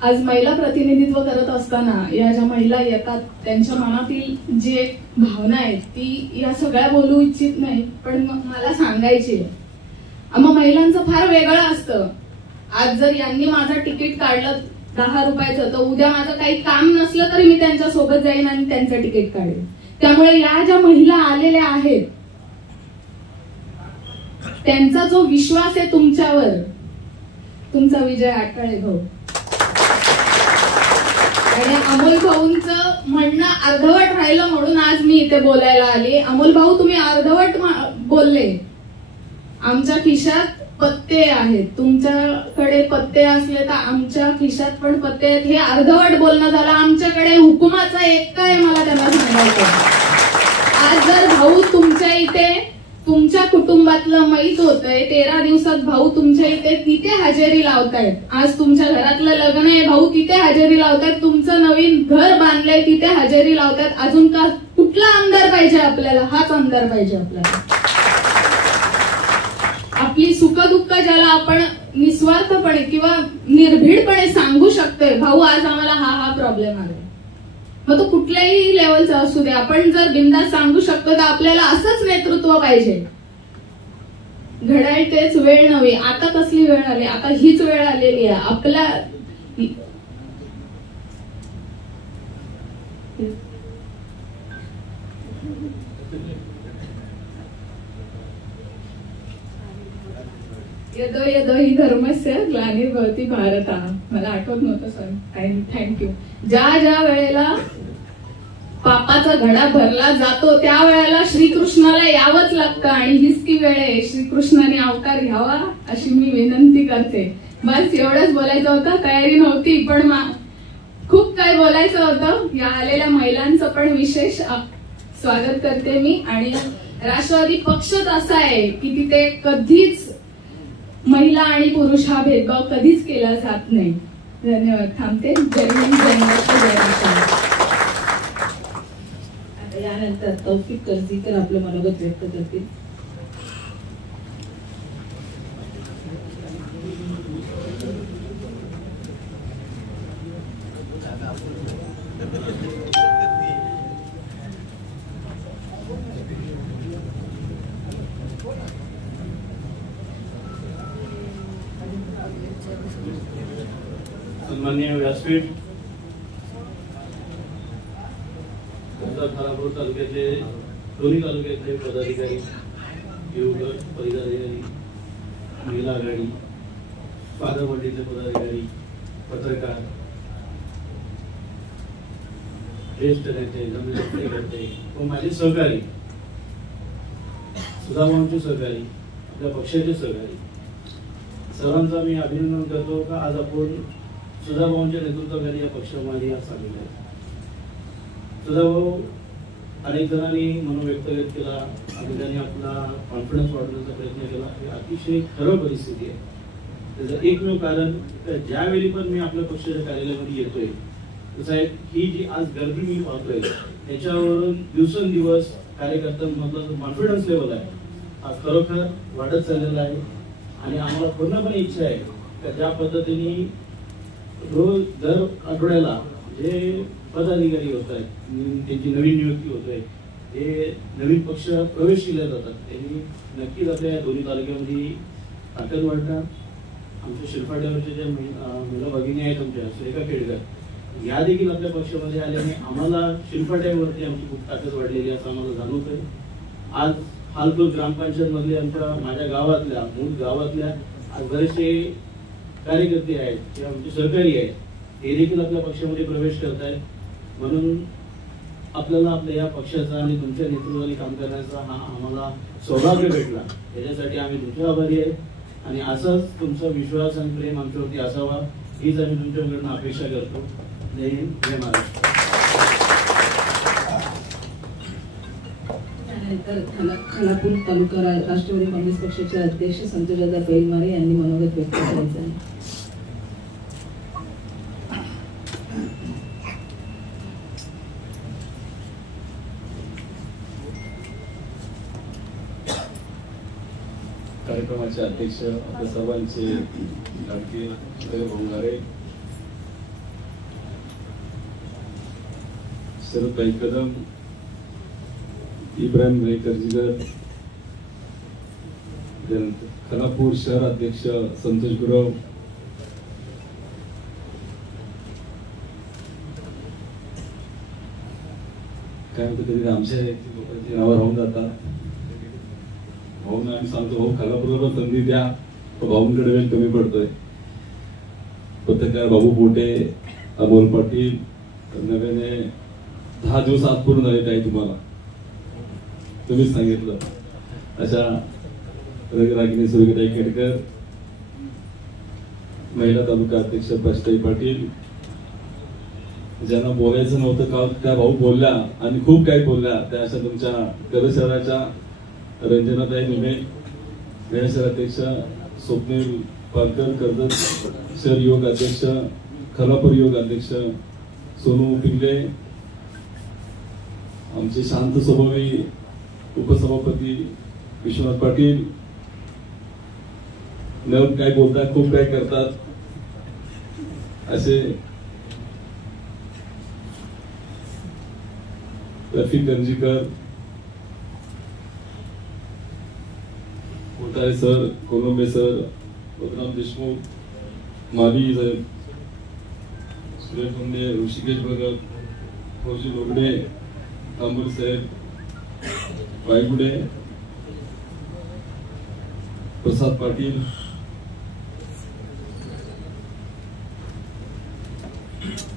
आज महिला प्रतिनिधित्व करत असताना या ज्या महिला येतात त्यांच्या मनातील जी एक भावना आहे ती या सगळ्या बोलू इच्छित नाही, पण मला सांगायची आहे. मग महिलांचं फार वेगळं असतं. आज जर यांनी माझं तिकीट काढलं 10 रुपयाचं, तर उद्या माझं काही काम नसलं तरी मी त्यांच्या सोबत जाईन आणि त्यांचं तिकीट काढेन. त्यामुळे या ज्या महिला आलेल्या आहेत त्यांचा जो विश्वास आहे तुमच्यावर, तुमचा विजय अटळ आहे भाऊ. आणि अमोल भाऊंचं म्हणणं अर्धवट राहिलं म्हणून आज मी इथे बोलायला आली. अमोल भाऊ, तुम्ही अर्धवट बोलले. आमच्या खिशात पत्ते आहेत, तुमच्याकडे पत्ते असले तर आमच्या खिशात पण पत्ते आहेत, हे अर्धवट बोलणं झालं. आमच्याकडे हुकुमाचा एक काय मला त्यांना सांगायचं. आज जर भाऊ तुमच्या इथे तुमच्या कुटुंबातलं माहीत होतंय, 13 दिवसात भाऊ तुमच्या इथे तिथे हजेरी लावतायत. आज तुमच्या घरातलं लग्न आहे, भाऊ तिथे हजेरी लावतायत. तुमचं नवीन घर बांधलंय, तिथे हजेरी लावतायत. अजून का कुठला आमदार पाहिजे आपल्याला? हाच आमदार पाहिजे आपल्याला. आपली सुखदुःख ज्याला आपण निस्वार्थपणे किंवा निर्भीडपणे सांगू शकतोय, भाऊ आज आम्हाला हा प्रॉब्लेम आला. मग तो कुठल्याही लेवलचा असू दे, आपण जर बिनधास्त सांगू शकतो तर आपल्याला असंच नेतृत्व पाहिजे. घड्याळ तेच, वेळ नव्हे. आता कसली वेळ आली? आता हीच वेळ आलेली आहे आपल्या. यदो यदो ही धर्मस्य ग्लानिर्भवति भारतः. मला आठवत नव्हतं सर, थँक्यू. ज्या ज्या वेळेला पापाचा घडा भरला जातो त्या वेळेला श्रीकृष्णाला यावंच लागतं आणि हीच ती वेळ आहे. श्रीकृष्णाने अवतार घ्यावा अशी मी विनंती करते. बस एवढंच बोलायचं होतं, तयारी नव्हती पण खूप काही बोलायचं होतं. या आलेल्या महिलांचं पण विशेष स्वागत करते मी. आणि राष्ट्रवादी पक्षच असा आहे की तिथे कधीच महिला आणि पुरुष हा भेदभाव कधीच केला जात नाही. धन्यवाद. थांबते. जय हिंद, जय महाराष्ट्र, जय राष्ट्र. यानंतर तौफिक कर्जीकर आपलं मनोगत व्यक्त करतील. सन्माननीय व्यासपीठ, खानापूर तालुक्याचे दोन्ही तालुक्यातले पदाधिकारी, युवक पदाधिकारी, महिला आघाडी, फादर मंडळीचे पदाधिकारी, पत्रकार, ज्येष्ठ नेते, जमिनीचे व माझे सहकारी, सुधाभाऊंचे सहकारी, आपल्या पक्षाचे सहकारी, सर्वांचा मी अभिनंदन करतो का आज आपण सुधाभाऊंच्या नेतृत्वाखाली या पक्षामध्ये आज आलेलो आहे. सुधाभाऊ अनेक जणांनी म्हणून व्यक्त केला आणि त्यांनी आपला कॉन्फिडन्स वाढवण्याचा प्रयत्न केला. ही अतिशय खरं परिस्थिती आहे. त्याचं एकमेव कारण ज्यावेळी पण मी आपल्या पक्षाच्या कार्यालयामध्ये येतोय साहेब, ही जी आज गर्दी मी पाहतोय त्याच्यावरून दिवसेंदिवस कार्यकर्त्यांमधला जो कॉन्फिडन्स लेवल आहे हा खरोखर वाढत चाललेला आहे. आणि आम्हाला पूर्णपणे इच्छा आहे की ज्या पद्धतीने रोज दर आठवड्याला जे पदाधिकारी होत आहेत, त्यांची नवीन नियुक्ती होत आहे, ते नवीन पक्ष प्रवेश केले जातात, त्यांनी नक्कीच आपल्या दोन्ही तालुक्यामध्ये ताकद वाढणार. आमच्या शिरफाट्यावरच्या ज्या महिला भगिनी आहेत आमच्या सुरेखा खेडकर, या देखील आपल्या पक्षामध्ये आल्याने आम्हाला शिरफाट्यावरती आमची खूप ताकद वाढलेली असं आम्हाला जाणवत आहे. आज हालपूर ग्रामपंचायत मधले माझ्या गावातल्या मूळ गावातल्या आज बरेचसे कार्यकर्ते आहेत किंवा आमचे सहकारी आहेत, हे देखील आपल्या पक्षामध्ये प्रवेश करत आहेत. म्हणून आपल्याला आपल्या या पक्षाचा आणि तुमच्या नेतृत्वाने काम करण्याचा हा आम्हाला सौभाग्य भेटला, याच्यासाठी आम्ही तुमचे आभारी आहे. आणि असंच तुमचा विश्वास आणि प्रेम आमच्यावरती असावा हीच आम्ही तुमच्याकडून अपेक्षा करतो. जय हिंद, जय महाराष्ट्र. त्यानंतर खालापूर तालुका राष्ट्रवादी काँग्रेस पक्षाचे अध्यक्ष संतोषदादा पैलमारे यांनी मनोगत व्यक्त करायचं आहे. कार्यक्रमाचे अध्यक्ष आपल्या सर्वांचे लाडके भोंगारे, शरदभाई कदम, इब्राहिम भाई कर्जीगर, खालापूर शहर अध्यक्ष संतोष गुरव, काय म्हणतो कधी आमच्या लोकांची नावं राहून जातात. भाऊंना आम्ही सांगतो, भाऊ खालापूरला संधी द्या, तो भाऊंकडे वेळ कमी पडतोय. पत्रकार बाबू पोटे, अमोल पाटील, नव्याने 10 दिवस आज पूर्ण झाले काही तुम्हाला तुम्हीच सांगितलं. अशा रंगरागिनी सुरगताई केडकर, महिला तालुका अध्यक्ष प्रशाताई पाटील, ज्यांना बोलायचं नव्हतं काल त्या भाऊ बोलल्या आणि खूप काही बोलल्या. त्या अशा तुमच्या कर्जत शहराच्या रंजनाताई निमे, महिला शहर अध्यक्ष स्वप्नील पालकर, कर्जत शहर युवक अध्यक्ष, खालापूर युवक अध्यक्ष सोनू पिंगले, आमचे शांत स्वभावी उपसभापती विश्वनाथ पाटील, न काय बोलतात खूप काय करतात असे रफिक गंजीकर, कोठारे सर, कोलंबे सर, बलराम देशमुख, माली साहेब, सुरेश मुंडे, ऋषिकेश भगत, फौजी लोगडे, तांबूर साहेब, वायगुडे, प्रसाद पाटील,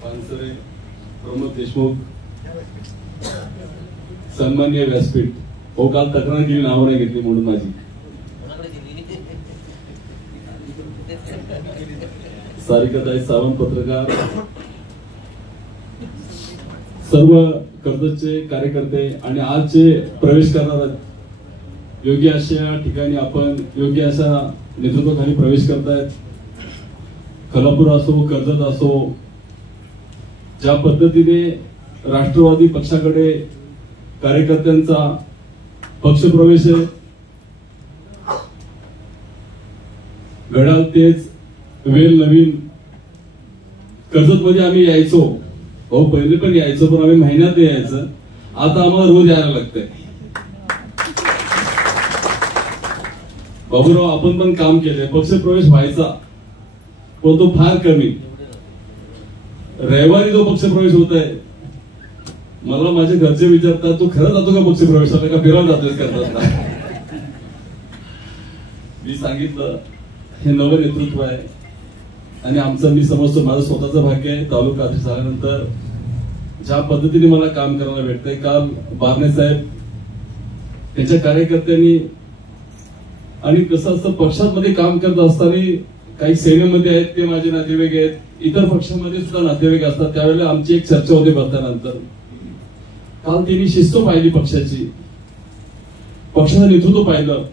पानसरे, प्रमोद देशमुख, सन्माननीय व्यासपीठ. हो, काल तक्रार केली, नावं नाही घेतली म्हणून माझी. सारिकाताई सावंत, पत्रकार, सर्व कर्जतचे कार्यकर्ते आणि आज जे प्रवेश करणार योग्य अशा ठिकाणी आपण योग्य अशा नेतृत्वाखाली प्रवेश करतायत. खालापूर असो, कर्जत असो, ज्या पद्धतीने राष्ट्रवादी पक्षाकडे कार्यकर्त्यांचा पक्षप्रवेश आहे, घड्याळ तेच वेल नवीन. कर्जत मध्ये आम्ही यायचो, हो पहिले पण यायचो, पण आम्ही महिन्यात यायचं. आता आम्हाला रोज यायला लागतंय. बाबूराव, आपण पण काम केलंय, पक्षप्रवेश व्हायचा पण तो फार कमी. रविवारी जो पक्षप्रवेश होत आहे, मला माझे घरचे विचारतात, तू खरं जातो का पक्षप्रवेशाला का फिरायला जातोय करतात? मी सांगितलं हे नवं नेतृत्व आहे आणि आमचं, मी समजतो माझं स्वतःचं भाग्य आहे. तालुका अध्यक्ष झाल्यानंतर ज्या पद्धतीने मला काम करायला भेटतंय, काल बारणे साहेब त्यांच्या कार्यकर्त्यांनी, आणि कसं असतं पक्षांमध्ये काम करत असताना काही सेनेमध्ये आहेत ते माझे नातेवाईक आहेत, इतर पक्षांमध्ये सुद्धा नातेवाईक असतात. त्यावेळेला आमची एक चर्चा होते बसल्यानंतर. काल त्यांनी शिस्त पाहिली पक्षाची, पक्षाचं नेतृत्व पाहिलं.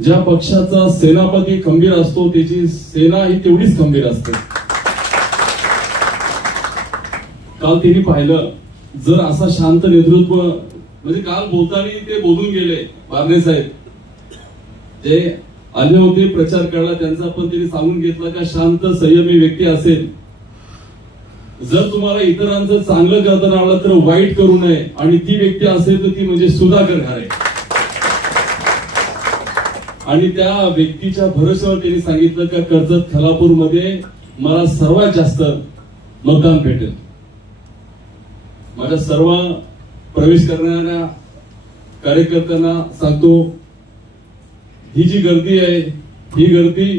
ज्या पक्षाचा सेनापती खंबीर असतो त्याची सेना ही तेवढीच खंबीर असते. काल त्यांनी पाहिलं, जर असा शांत नेतृत्व, म्हणजे काल बोलताना ते बोलून गेले बारणे साहेब, जे आले होते प्रचार करायला, त्यांचा पण त्यांनी सांगून घेतलं का शांत संयमी व्यक्ती असेल, जर तुम्हाला इतरांचं चांगलं करता आलं तर वाईट करू नये, आणि ती व्यक्ती असेल तर ती म्हणजे सुधाकर घारे. आणि त्या व्यक्तीच्या भरोश्यावर त्यांनी सांगितलं का कर्जत खालापूर मध्ये मला सर्वात जास्त मतदान भेटेल. माझ्या सर्व प्रवेश करणाऱ्या कार्यकर्त्यांना सांगतो, ही जी गर्दी आहे ही गर्दी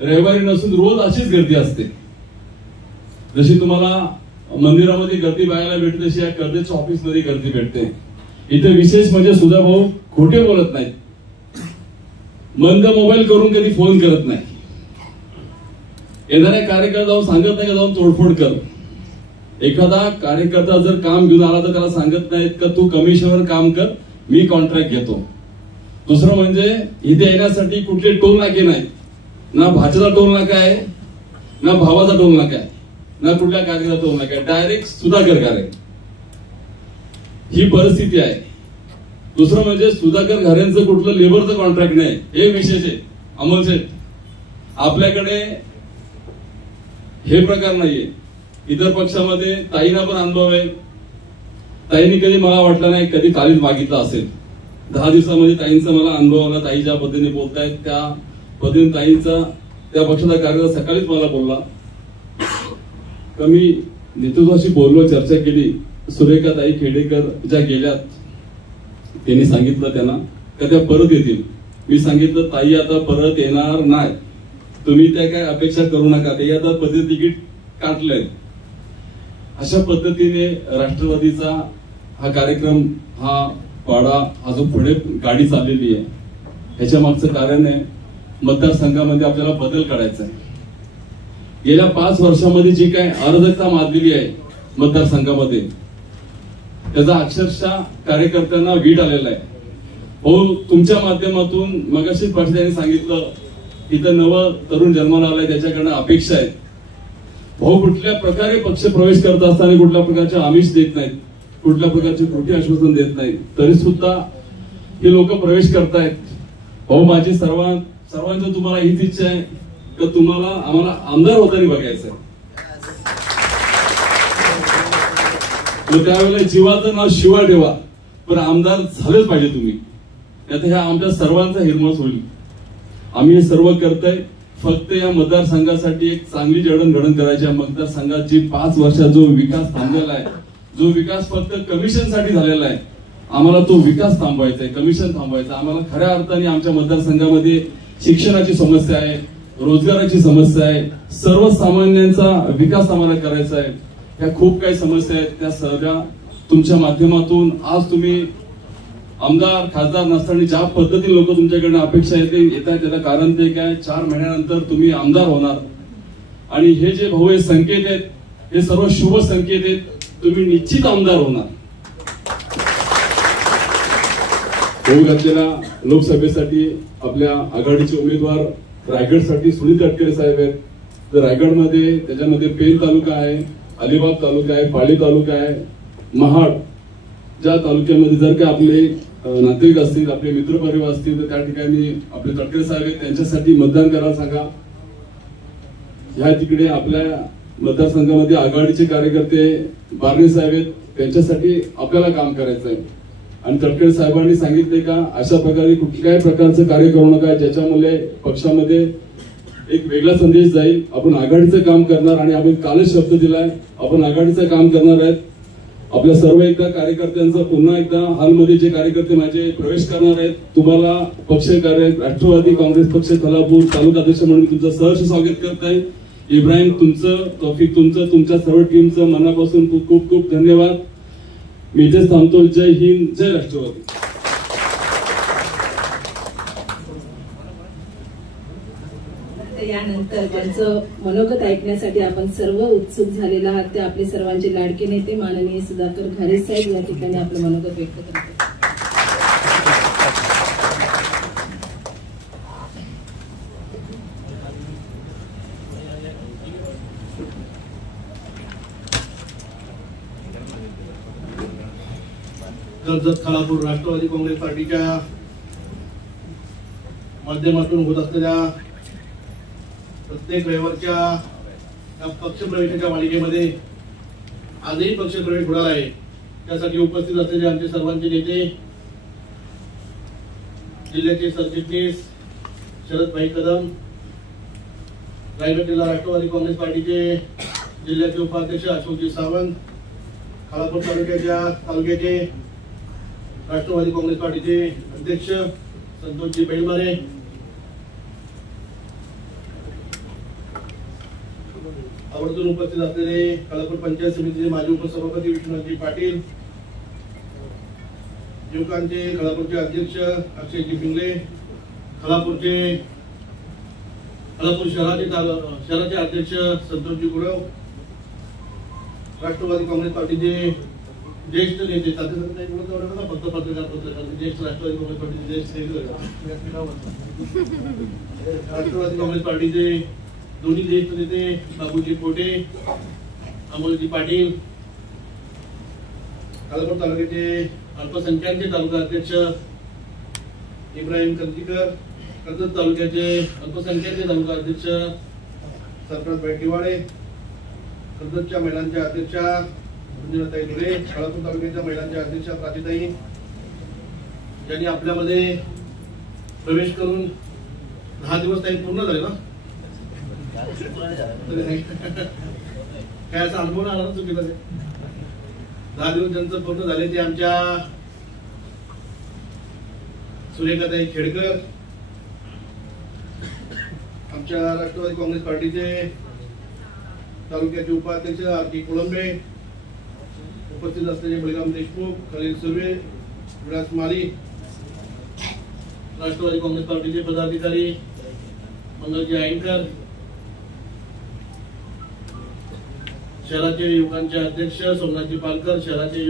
रविवारी नसून रोज अशीच गर्दी असते. जशी तुम्हाला मंदिरामध्ये गर्दी बघायला भेटते तशी या कर्जतच्या ऑफिसमध्ये गर्दी भेटते. इथे विशेष म्हणजे सुधा भाऊ खोटे बोलत नाहीत, मंद मोबाईल करून कधी फोन करत नाही. येणाऱ्या कार्यकर्ता जाऊन सांगत नाही का जाऊन तोडफोड कर. एखादा कार्यकर्ता जर काम घेऊन आला तर त्याला सांगत नाहीत का तू कमिशनवर काम कर, मी कॉन्ट्रॅक्ट घेतो. दुसरं म्हणजे इथे येण्यासाठी कुठले टोल नाके नाहीत, ना भाच्याचा टोल नाका आहे, ना भावाचा टोल नाका आहे, ना कुठल्या कार्यकर्ता टोल नाका आहे. डायरेक्ट सुधाकर घारे ही परिस्थिती आहे. दुसरं म्हणजे सुधाकर घारेंचं कुठलं लेबरचं कॉन्ट्रॅक्ट नाही, हे विशेष आहे. अमोल शेठ, आपल्याकडे हे प्रकार नाहीये. इतर पक्षामध्ये ताईंना पण अनुभव आहे. ताईंनी कधी मला वाटलं नाही कधी तालीम मागितला असेल. 10 दिवसामध्ये ताईंचा मला अनुभव आला. ताई ज्या पद्धतीने बोलतायत त्या पद्धतीने ताईंचा त्या पक्षाचा कार्यकर्ता सकाळीच मला बोलला का मी नेतृत्वाशी बोललो, चर्चा केली. सुरेखा ताई खेडेकर ज्या गेल्यात त्यांनी सांगितलं त्यांना का त्या परत येतील. मी सांगितलं ताई आता परत येणार नाही, तुम्ही त्या काय अपेक्षा करू नका, ते आता पद्धती तिकीट काढलंय. अशा पद्धतीने राष्ट्रवादीचा हा कार्यक्रम, हा पाडा, हा जो पुढे गाडी चाललेली आहे ह्याच्या मागचं कारण आहे मतदारसंघामध्ये आपल्याला बदल करायचा आहे. गेल्या 5 वर्षामध्ये जी काय अराजकता माजलेली आहे मतदारसंघामध्ये त्याचा अक्षरशः कार्यकर्त्यांना वीट आलेला आहे. भाऊ तुमच्या माध्यमातून मगाशी पाटील सांगितलं इथं नवं तरुण जन्माला आलाय, त्याच्याकडनं अपेक्षा आहेत. भाऊ कुठल्या प्रकारे पक्ष प्रवेश करत असताना कुठल्या प्रकारचे आमिष देत नाहीत, कुठल्या प्रकारचे खोटी आश्वासन देत नाहीत, तरी सुद्धा हे लोक प्रवेश करतायत. भाऊ माझी सर्वांचं तुम्हाला हीच इच्छा आहे की तुम्हाला आम्हाला आमदार होताना बघायचंय. त्यावेळेला जीवाचं नाव शिवा ठेवा, पण आमदार झालेच पाहिजे तुम्ही. आता ह्या आमच्या सर्वांचा हिरमस होईल. आम्ही हे सर्व करतोय फक्त या मतदारसंघासाठी एक चांगली जडणघडण करायची. या मतदारसंघाची 5 वर्षात जो विकास थांबलेला आहे, जो विकास फक्त कमिशनसाठी झालेला आहे, आम्हाला तो विकास थांबवायचा आहे, कमिशन थांबवायचं. आम्हाला खऱ्या अर्थाने आमच्या मतदारसंघामध्ये शिक्षणाची समस्या आहे, रोजगाराची समस्या आहे, सर्वसामान्यांचा विकास आम्हाला करायचा आहे. ह्या खूप काही समस्या आहेत, त्या सगळ्या तुमच्या माध्यमातून आज तुम्ही आमदार खासदार नसताना ज्या पद्धतीने लोक तुमच्याकडनं अपेक्षा येत आहेत त्याला कारण ते काय 4 महिन्यानंतर तुम्ही आमदार होणार. आणि हे जे भाऊ हे संकेत आहेत हे सर्व शुभ संकेत आहेत. तुम्ही निश्चित आमदार होणार. होऊ घातलेल्या लोकसभेसाठी आपल्या आघाडीचे उमेदवार रायगडसाठी सुनील तटकरे साहेब आहेत. तर रायगडमध्ये त्याच्यामध्ये पेन तालुका आहे, अलिबाग तालुका आहे, पाली तालुका आहे, महाड ज्या तालुक्यामध्ये जर का आपले नातेवाईक असतील, आपले मित्रपरिवार असतील तर त्या ठिकाणी आपले तटकरे साहेब आहेत, त्यांच्यासाठी मतदान करायला सांगा. ह्या तिकडे आपल्या मतदारसंघामध्ये आघाडीचे कार्यकर्ते बारणे साहेब आहेत, त्यांच्यासाठी आपल्याला काम करायचं आहे. आणि तटकरे साहेबांनी सांगितले का अशा प्रकारे कुठल्याही प्रकारचं कार्य करू नका ज्याच्यामुळे पक्षामध्ये एक वेगळा संदेश जाईल. आपण आघाडीचं काम करणार आणि आपण कालच शब्द दिलाय आपण आघाडीचं काम करणार आहेत. आपल्या सर्व एकदा कार्यकर्त्यांचा पुन्हा एकदा हॉलमध्ये जे कार्यकर्ते माझे प्रवेश करणार आहेत तुम्हाला पक्ष कार्य राष्ट्रवादी काँग्रेस पक्ष कोल्हापूर तालुका अध्यक्ष म्हणून तुमचं सहर्ष स्वागत करत आहे. इब्राहिम तुमचं, तौफिक तुमचं, तुमच्या सर्व टीमचं मनापासून खूप खूप धन्यवाद. मी इथेच थांबतो. जय हिंद, जय राष्ट्रवादी. यानंतर त्यांचं मनोगत ऐकण्यासाठी आपण सर्व उत्सुक झालेला आहात. ते आपले सर्वांचे लाडके नेते माननीय सुधाकर घारे साहेब या ठिकाणी आपलं मनोगत व्यक्त करतात. कर्जत खालापूर राष्ट्रवादी काँग्रेस पार्टीच्या माध्यमातून होत असलेल्या प्रत्येक रविवारच्या पक्षप्रवेशाच्या मालिकेमध्ये आजही पक्षप्रवेश होणार आहे. त्यासाठी उपस्थित असलेले आमचे सर्वांचे नेते, जिल्ह्याचे सरचिटणीस शरदभाई कदम, रायगड जिल्हा राष्ट्रवादी काँग्रेस पार्टीचे जिल्ह्याचे उपाध्यक्ष अशोकजी सावंत, खालापूर तालुक्याचे राष्ट्रवादी काँग्रेस पार्टीचे अध्यक्ष संतोषजी बैलमारे, आवर्जून उपस्थित असलेले खालापूर पंचायत समितीचे माजी उपसभापती विश्वनाथजी पाटील, युवकांचे खालापूरचे अध्यक्ष अक्षयजी पिंगले, खालापूर शहराचे अध्यक्ष संतोषजी गुरव, राष्ट्रवादी काँग्रेस पार्टीचे ज्येष्ठ नेते फक्त पत्रकार ज्येष्ठ राष्ट्रवादी काँग्रेस पार्टीचे राष्ट्रवादी काँग्रेस पार्टीचे दोन्ही ज्येष्ठ नेते बाबूजी पोटे, अमोलजी पाटील, खालापूर तालुक्याचे अल्पसंख्याकचे तालुका अध्यक्ष इब्राहिम कंदीकर, कर्जत तालुक्याचे अल्पसंख्याकचे तालुका अध्यक्ष सरफराज बैठीवाडे, कर्जतच्या महिलांच्या अध्यक्षा मंजुळाताई धुळे, खालापूर तालुक्याच्या महिलांच्या अध्यक्षा प्राचीताई, यांनी आपल्यामध्ये प्रवेश करून 10 दिवस काही पूर्ण झाले ना, काय असा अनुभव आला ना चुकीला. 10 दिवस ज्यांचं पूर्ण झाले ते आमच्या सुरेखाताई खेडकर, आमच्या राष्ट्रवादी काँग्रेस पार्टीचे तालुक्याचे उपाध्यक्ष आरती कोळंबे, उपस्थित असलेले बळीराम देशमुख, खलील सुर्वे, विलास माली, राष्ट्रवादी काँग्रेस पार्टीचे पदाधिकारी मंगलजी आयनकर, शहराचे युवकांचे अध्यक्ष सोमनाथजी पालकर, शहराचे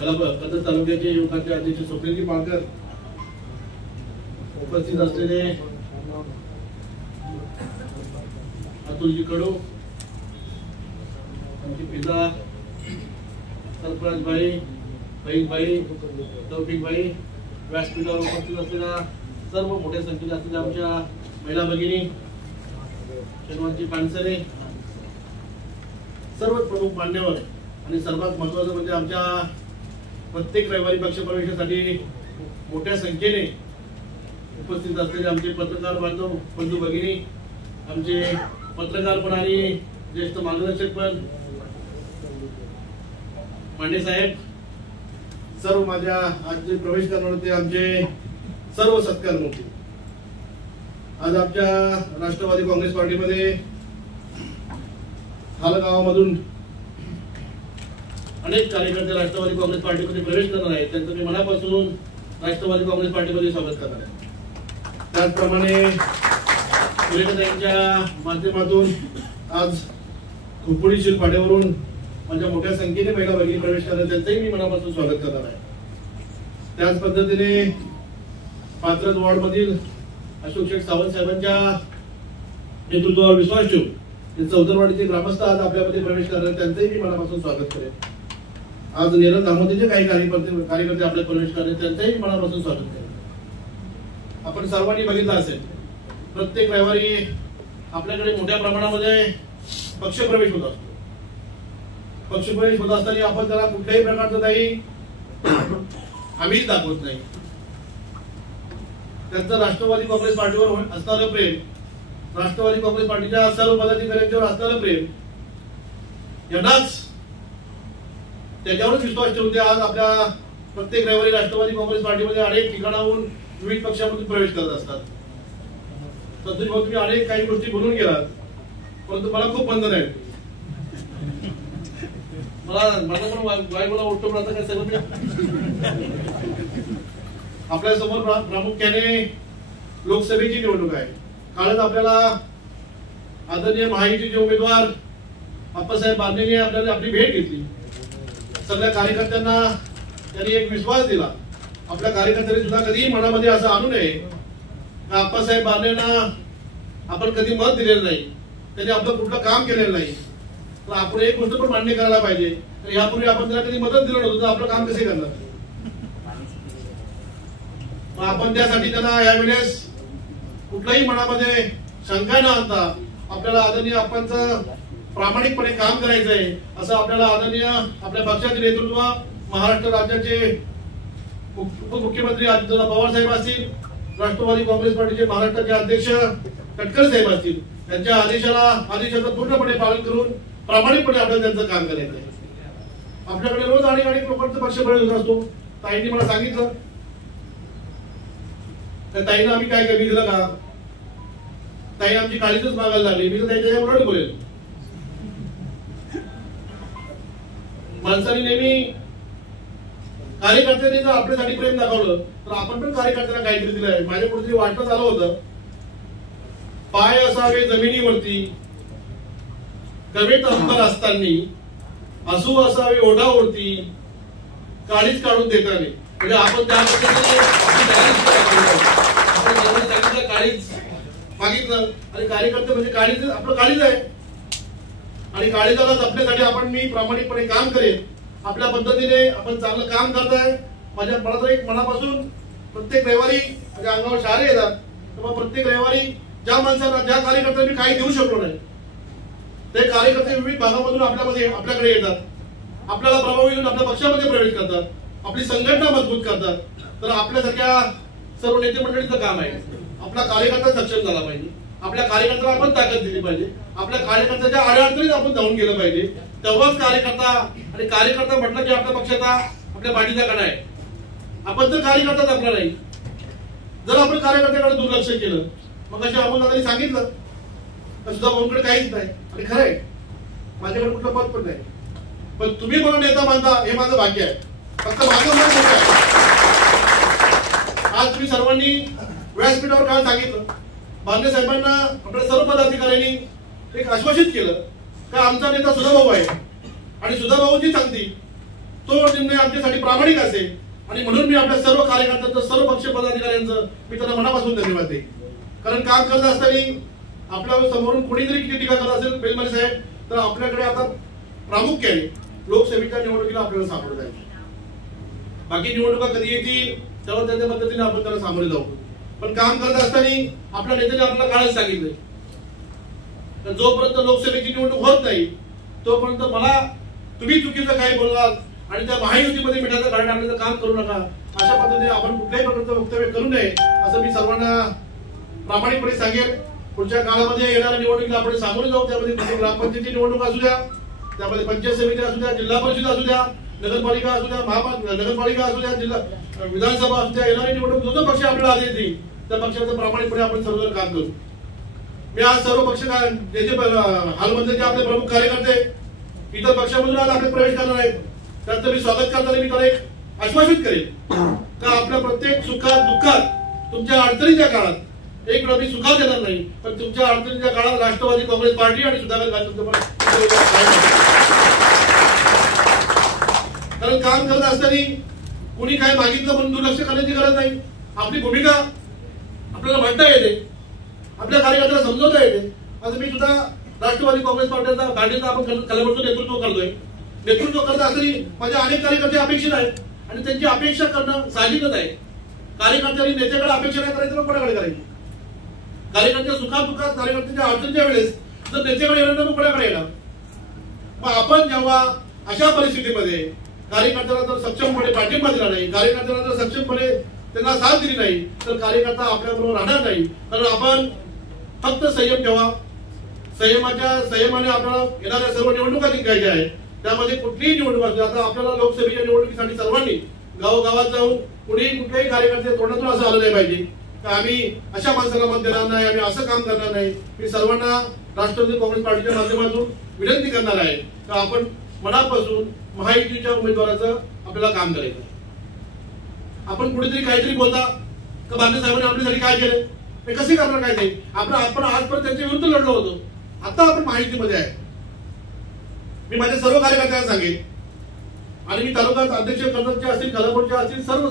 कर्जत तालुक्याचे युवकांचे अध्यक्ष स्वप्नीलजी पालकर, उपस्थित असलेले अतुलजी कडू, आमचे पिता सरफराज भाई, फैज भाई, तौफिक भाई, व्यासपीठावर उपस्थित असलेल्या सर्व मोठ्या संख्येने असलेल्या आमच्या महिला भगिनी, शनिवारजी पानसरे, सर्व प्रमुख मान्यवर आणि सर्वात महत्वाचं म्हणजे आमच्या प्रत्येक रविवारी पक्षप्रवेशासाठी मोठ्या संख्येने उपस्थित असलेले आमचे पत्रकार बांधव बंधू भगिनी, आमचे पत्रकार पण आणि ज्येष्ठ मार्गदर्शक पण मांडे साहेब, सर्व माझ्या आज जे प्रवेश करणार होते आमचे सर्व सत्कार मोठे. आज आमच्या राष्ट्रवादी काँग्रेस पार्टीमध्ये हालगावामधून अनेक कार्यकर्ते राष्ट्रवादी काँग्रेस पार्टीमध्ये प्रवेश करणार आहेत. त्यांचं मी मनापासून राष्ट्रवादी काँग्रेस पार्टीमध्ये स्वागत करणार आहे. त्याचप्रमाणे सुरेखाताईंच्या माध्यमातून आज खुपडी शिलपाड्यावरून माझ्या मोठ्या संख्येने महिला भगिनी प्रवेश करणार, त्यांचंही मी मनापासून स्वागत करणार आहे. त्याच पद्धतीने पात्रद वॉर्ड मधील अशोक शेठ सावंत साहेबांच्या नेतृत्वावर विश्वास ठेवून चौदरवाडीचे ग्रामस्थ आज आपल्यामध्ये प्रवेश करणार, त्यांचंही मी मनापासून स्वागत करेन. आज नेरळ धामोदीचे काही कार्यकर्ते आपल्यात प्रवेश करणार, त्यांचंही मनापासून स्वागत करेन. आपण सर्वांनी बघितलं असेल प्रत्येक रविवारी आपल्याकडे मोठ्या प्रमाणामध्ये पक्षप्रवेश होत असतो. पक्षप्रवेश होत असताना आपण त्याला कुठल्याही प्रकारचं काही आम्हीच दाखवत नाही. त्यांचं राष्ट्रवादी काँग्रेस पार्टीवर असणारं प्रेम, राष्ट्रवादी काँग्रेस पार्टीच्या सर्व पदाधिकाऱ्यांच्यावर असणारं प्रेम, यांनाच त्याच्यावरच विश्वास ठेवून ते आज आपल्या प्रत्येक रविवारी राष्ट्रवादी काँग्रेस पार्टीमध्ये अनेक ठिकाणाहून विविध पक्षामध्ये प्रवेश करत असतात. तर तुम्ही अनेक काही गोष्टी बोलून गेलात, परंतु मला खूप बंधन आहे. मला पण बायकोला उठतो आता काय सगळं आपल्या समोर प्रामुख्याने लोकसभेची निवडणूक आहे. कालच आपल्याला आदरणीय महायुतीचे उमेदवार अप्पासाहेब बांदेने आपल्याला आपली भेट घेतली. सगळ्या कार्यकर्त्यांना त्यांनी एक विश्वास दिला. आपल्या कार्यकर्त्यांनी सुद्धा कधीही मनामध्ये असं आणू नये का अप्पासाहेब बांदेंना आपण कधी मत दिलेलं नाही, त्यांनी आपलं कुठलं काम केलेलं नाही, तर आपण एक गोष्ट पण मान्य करायला पाहिजे. तर यापूर्वी आपण त्याला कधी मदत दिलं नव्हतं, तर आपलं काम कसे करणार. आपण त्यासाठी त्यांना यावेळेस कुठल्याही मनामध्ये शंका न आणता आपल्याला आदरणीय आपणचं प्रामाणिकपणे काम करायचंय असं आपल्याला आदरणीय आपल्या पक्षाचे नेतृत्व, महाराष्ट्र राज्याचे उपमुख्यमंत्री अजितदादा पवार साहेब असतील, राष्ट्रवादी काँग्रेस पार्टीचे महाराष्ट्राचे अध्यक्ष तटकरे साहेब असतील, त्यांच्या आदेशाचं पूर्णपणे पालन करून प्रामाणिकपणे आपल्याला त्यांचं काम करायचं आहे. आपल्याकडे रोज अनेक लोकांचा पक्षप्रवेश होत असतो. ताईंनी मला सांगितलं, तर ताईनं आम्ही काय कमी दिलं का, ताई आमची काळजीच मागायला लागली. मी तर त्याच्या उलट बोलेल. माणसाने नेहमी कार्यकर्त्यांनी जर आपल्यासाठी प्रेम दाखवलं तर आपण पण कार्यकर्त्यांना काहीतरी दिलंय. माझ्या कुठेतरी वाटत आलं होतं, पाय असावे जमिनीवरती कवेत अंतर असताना, असू असावे ओढाओढती काळीच काढून देताना. म्हणजे आपण त्या पद्धतीने काळीच मागितलं आणि कार्यकर्ते म्हणजे काळीच आपलं काळीच आहे आणि काळीजाला जपण्यासाठी आपण मी प्रामाणिकपणे काम करेन. आपल्या पद्धतीने आपण चांगलं काम करताय. मला तर एक मनापासून प्रत्येक रविवारी माझ्या अंगावर शहारे येतात, तेव्हा प्रत्येक रविवारी ज्या माणसांना ज्या कार्यकर्त्यांनी काही देऊ शकलो नाही ते कार्यकर्ते विविध भागामधून आपल्याकडे येतात, आपल्याला प्रभावी होऊन आपल्या पक्षामध्ये प्रवेश करतात, आपली संघटना मजबूत करतात. तर आपल्यासारख्या सर्व नेते मंडळीचं काम आहे आपला कार्यकर्ता सक्षम झाला पाहिजे, आपल्या कार्यकर्त्याला आपण ताकद दिली पाहिजे, आपल्या कार्यकर्त्याच्या अडचणीत आपण जाऊन गेलं पाहिजे. तेव्हाच कार्यकर्ता आणि कार्यकर्ता म्हटलं की आपल्या पक्षाचा आपल्या पाठीचा कणा आहे. आपण तर कार्यकर्ताच आपला नाही. जर आपण कार्यकर्त्याकडे दुर्लक्ष केलं मग अशा अमोलदादांनी सांगितलं तर सुद्धा भाऊंकडे काहीच नाही आणि खरं आहे माझ्याकडे कुठलं पद पण नाही, पण तुम्ही मला नेता मानता हे माझं भाग्य आहे. फक्त माझं मन मोठं आहे. आज तुम्ही सर्वांनी व्यासपीठावर काय सांगितलं, बांदे साहेबांना आपल्या सर्व पदाधिकाऱ्यांनी एक आश्वासित केलं का आमचा नेता सुधाभाऊ आहे आणि सुधाभाऊ जी सांगतील तो निर्णय आमच्यासाठी प्रामाणिक असेल. आणि म्हणून मी आपल्या सर्व कार्यकर्त्यांचं सर्व पक्ष पदाधिकाऱ्यांचं मी त्यांना मनापासून धन्यवाद देईन. कारण काम करत असताना आपल्या समोरून कोणी जरी किती टीका करत असेल बेलमारे साहेब तर आपल्याकडे आता प्रामुख्याने लोकसभेच्या निवडणुकीला आपल्याला सामोरं जायचं. बाकी निवडणुका कधी येतील तेव्हा त्या पद्धतीने आपण त्याला सामोरे जाऊ. पण काम करत असताना आपल्या नेत्याने आपल्याला काळच सांगितलंय तर जोपर्यंत लोकसभेची निवडणूक होत नाही तोपर्यंत मला तुम्ही चुकीचं काही बोललात आणि त्या महायुतीमध्ये मिठाचं कारण आणण्याचं काम करू नका. अशा पद्धतीने आपण कुठल्याही प्रकारचं वक्तव्य करू नये असं मी सर्वांना प्रामाणिकपणे सांगेन. पुढच्या काळामध्ये येणाऱ्या निवडणुकीला आपण सामोरे जाऊ. त्यामध्ये ग्रामपंचायतीची निवडणूक असू द्या, त्यामध्ये पंचायत समिती असू द्या, जिल्हा परिषद असू द्या, नगरपालिका असू द्या, नगरपालिका असू द्या, जिल्हा विधानसभा असू द्या, येणारी निवडणूक जो पक्ष आपल्याला आदेश देईल त्या पक्षाचं प्रामाणिकपणे आपण सर्वजण काम करू. मी आज सर्व पक्ष जे हालमध्ये जे आपले प्रमुख कार्यकर्ते इतर पक्षामधून आज आपले प्रवेश करणार आहेत त्यांचं मी स्वागत करताना मी त्याला एक आश्वासित करेन का आपल्या प्रत्येक सुखात दुःखात तुमच्या अडचणीच्या काळात एक वेळा मी सुखात देणार नाही पण तुमच्या अडचणीच्या काळात राष्ट्रवादी काँग्रेस पार्टी आणि सुधाकर कारण काम करत असताना कुणी काय मागितलं म्हणून दुर्लक्ष करण्याची गरज नाही. आपली भूमिका आपल्याला म्हणता येते, आपल्या कार्यकर्त्याला समजवता येते. आज मी सुद्धा राष्ट्रवादी काँग्रेस पार्टीचा आपण कलावरचं नेतृत्व करतोय. नेतृत्व करत असताना माझ्या अनेक कार्यकर्ते अपेक्षित आहेत आणि त्यांची अपेक्षा करणं साहजिकच आहे. कार्यकर्त्यांनी नेत्याकडे अपेक्षा नाही करायची तर कोणाकडे करायची. कार्यकर्त्या सुखात दुःखात कार्यकर्त्यांच्या अडचणीच्या वेळेस जर नेत्याकडे येणार तर कोणाकडे येणार. मग आपण जेव्हा अशा परिस्थितीमध्ये कार्यकर्त्याला जर सक्षमपणे पाठिंबा दिला नाही, कार्यकर्त्याला जर सक्षमपणे त्यांना साथ दिली नाही तर कार्यकर्ता आपल्याबरोबर राहणार नाही. कारण आपण फक्त संयम ठेवा. संयमाने आपल्याला येणाऱ्या सर्व निवडणुका जिंकायच्या आहेत. त्यामध्ये कुठलीही निवडणूक असते. आता आपल्याला लोकसभेच्या निवडणुकीसाठी सर्वांनी गावोगावात जाऊन कुठल्याही कार्यकर्ते तोंडातून असं आलं नाही पाहिजे की आम्ही अशा माणसाला मत देणार नाही, आम्ही असं काम करणार नाही. मी सर्वांना राष्ट्रवादी काँग्रेस पार्टीच्या माध्यमातून विनंती करणार आहे की आपण मनापासून महायुतीच्या उमेदवाराचं आपल्याला काम करायचं. आपण कुठेतरी काहीतरी बोलता का बांदे साहेबांनी आपल्यासाठी काय केलं हे कसे करणार काय ते आपण आजपर्यंत त्यांच्या विरुद्ध लढलो होतो. आता आपण माहितीमध्ये आहे. मी माझ्या सर्व कार्यकर्त्यांना सांगेन आणि मी तालुका अध्यक्ष कर्जतचे असतील, खालापूरचे असतील, सर्व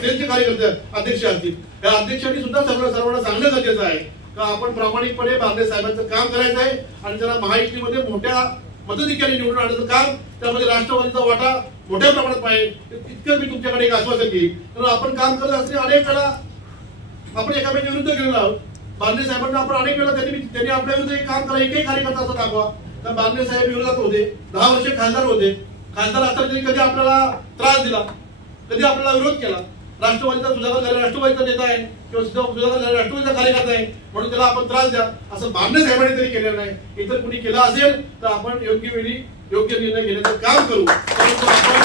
सेलचे कार्यकर्ते अध्यक्ष असतील या अध्यक्षांनी सुद्धा सर्वांना सांगणं गरजेचं आहे का आपण प्रामाणिकपणे बांदे साहेबांचं काम करायचं आहे आणि त्यांना महायुतीमध्ये मोठ्या मताधिक्याने निवडून आणण्याचं काम त्यामध्ये राष्ट्रवादीचा वाटा मोठ्या प्रमाणात पाहिजे. इतकं मी तुमच्याकडे एक आश्वासन देईन. तर आपण काम करत असणे अनेक वेळा आपण एकामेकांच्या विरुद्ध गेलेलो आहोत. बांदे साहेबांना आपण अनेक वेळा त्यांनी आपल्या विरुद्ध काम करा एकही कार्यकर्ता असं दाखवा. तर बांदे साहेब विरोधात होते, 10 वर्ष खासदार होते. खासदार असताना त्यांनी कधी आपल्याला त्रास दिला, कधी आपल्याला विरोध केला. राष्ट्रवादीचा सुधाकर राष्ट्रवादीचा नेता आहे किंवा सुधाकर राष्ट्रवादीचा कार्यकर्ता आहे म्हणून त्याला आपण त्रास द्या असं बांदे साहेबांनी तरी केलेलं नाही. इतर कुणी केलं असेल तर आपण योग्य वेळी योग्य निर्णय घेण्याचं काम करू. परंतु आपण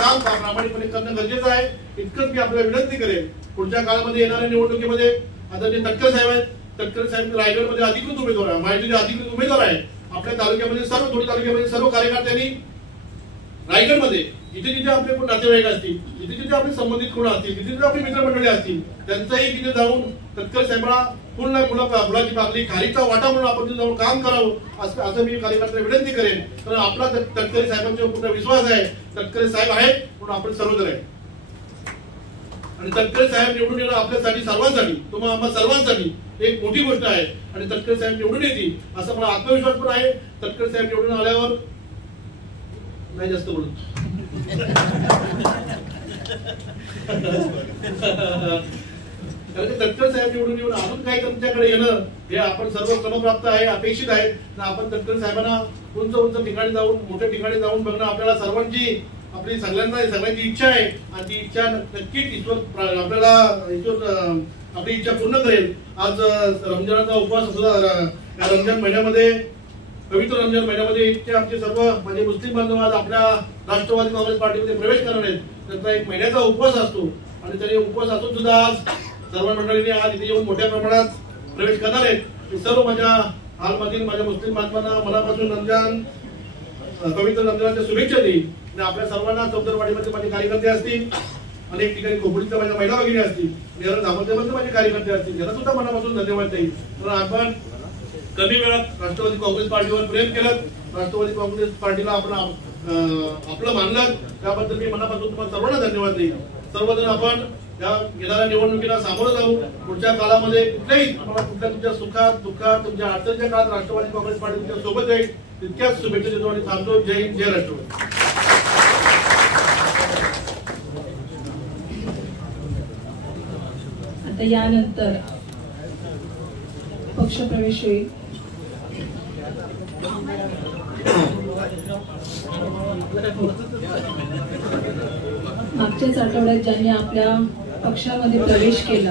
काम प्रामाणिकपणे करणं गरजेचं आहे. इतकंच मी आपल्याला विनंती करेन. पुढच्या काळामध्ये येणाऱ्या निवडणुकीमध्ये आदरणीय तटकरे साहेब आहेत. तटकरे साहेब रायगडमध्ये अधिकृत उमेदवार आहे, महायुतीचे अधिकृत उमेदवार आहे. आपल्या तालुक्यामध्ये सर्व थोडी तालुक्यामध्ये सर्व कार्यकर्त्यांनी रायगडमध्ये जिथे जिथे आपले कोण नातेवाईक असतील, जिथे जिथे आपले संबंधित कोण असतील, जिथे जिथे आपली मित्रमंडळी असतील, त्यांचाही तिथे जाऊन तत्काळ साहेबांना पूर्ण फुलाची पाकळी खारीचा वाटा म्हणून आपण तिथे जाऊन काम करावं असं मी कार्यकर्त्यांना विनंती करेन. कारण आपला तटकरे साहेबांच्यावर पूर्ण विश्वास आहे. तटकरे साहेब आहेत म्हणून आपण सर्वजण आहे आणि तटकरे साहेब निवडून येणं आपल्यासाठी सर्वांसाठी, तुम्हाला आम्हा सर्वांसाठी एक मोठी गोष्ट आहे आणि तटकरे साहेब निवडून येतील असा मला आत्मविश्वास पण आहे. तटकरे साहेब निवडून आल्यावर नाही जास्त बोलत कारण तटकरे साहेब निवडून येऊन अजून काही तुमच्याकडे येणं हे आपण सर्व क्रमप्राप्त आहे, अपेक्षित आहे. आपण तटकरे साहेबांना उंच उंच ठिकाणी जाऊन मोठ्या ठिकाणी जाऊन बघणं आपल्याला सर्वांची आपली सगळ्यांची इच्छा आहे आणि ती इच्छा नक्कीच ईश्वर आपल्याला आपली इच्छा पूर्ण करेल. आज रमजानचा उपवास असला रमजान महिन्यामध्ये पवित्र रमजान महिन्यामध्ये इतके आमचे सर्व म्हणजे मुस्लिम बांधव आज आपल्या राष्ट्रवादी काँग्रेस पार्टीमध्ये प्रवेश करणार आहेत. त्यांचा एक महिन्याचा उपवास असतो आणि त्याने उपवास असून सुद्धा आज सर्व मंडळींनी आज इथे येऊन मोठ्या प्रमाणात प्रवेश करणार आहेत. सर्व माझ्या हालमधील माझ्या मुस्लिम बांधवांना मनापासून रमजान पवित्र रमजानच्या शुभेच्छा देईल. आपल्या सर्वांना चौदरवाडीमध्ये माझे कार्यकर्ते असतील, अनेक ठिकाणी खोपोलीच्या माझ्या महिला भगिनी असतील, दामोदरमध्ये माझे कार्यकर्ते असतील, त्यांना सुद्धा मनापासून धन्यवाद देईल. तर आपण कमी वेळात राष्ट्रवादी काँग्रेस पार्टीवर प्रेम केलं, राष्ट्रवादी काँग्रेस पार्टीला आपण आपलं मानलं, त्याबद्दल मी मनापासून तुम्हाला सर्वांना धन्यवाद देईल. सर्वजण आपण या येणाऱ्या निवडणुकीला सामोरं जाऊ. पुढच्या काळामध्ये कुठल्याही कुठल्या तुमच्या सुखात दुःखात तुमच्या अडचणीच्या काळात राष्ट्रवादी काँग्रेस पार्टी तुमच्या सोबत आहे. तितक्याच शुभेच्छा देतो आणि थांबतो. जय हिंद, जय राष्ट्रवादी. आता यानंतर पक्षप्रवेश होईल. मागच्याच आठवड्यात ज्यांनी आपल्या पक्षामध्ये प्रवेश केला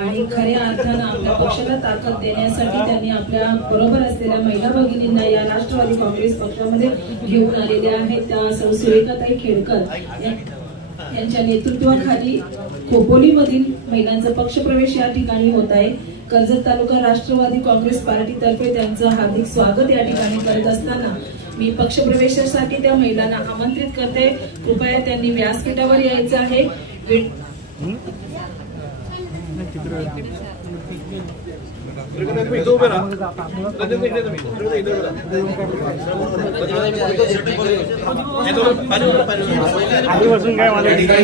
आणि खऱ्या अर्थानं आपल्या पक्षाला ताकद देण्यासाठी त्यांनी आपल्या बरोबर असलेल्या महिला भगिनींना या राष्ट्रवादी काँग्रेस पक्षामध्ये घेऊन आलेल्या आहेत. त्या सौ सुरेखाताई खेडकर यांच्या नेतृत्वाखाली खोपोलीमधील महिलांचा पक्षप्रवेश या ठिकाणी होत आहे. कर्जत तालुका राष्ट्रवादी काँग्रेस पार्टीतर्फे त्यांचं हार्दिक स्वागत या ठिकाणी करत असताना मी पक्षप्रवेशासाठी त्या महिलांना आमंत्रित करते. कृपया त्यांनी व्यासपीठावर यायचं आहे.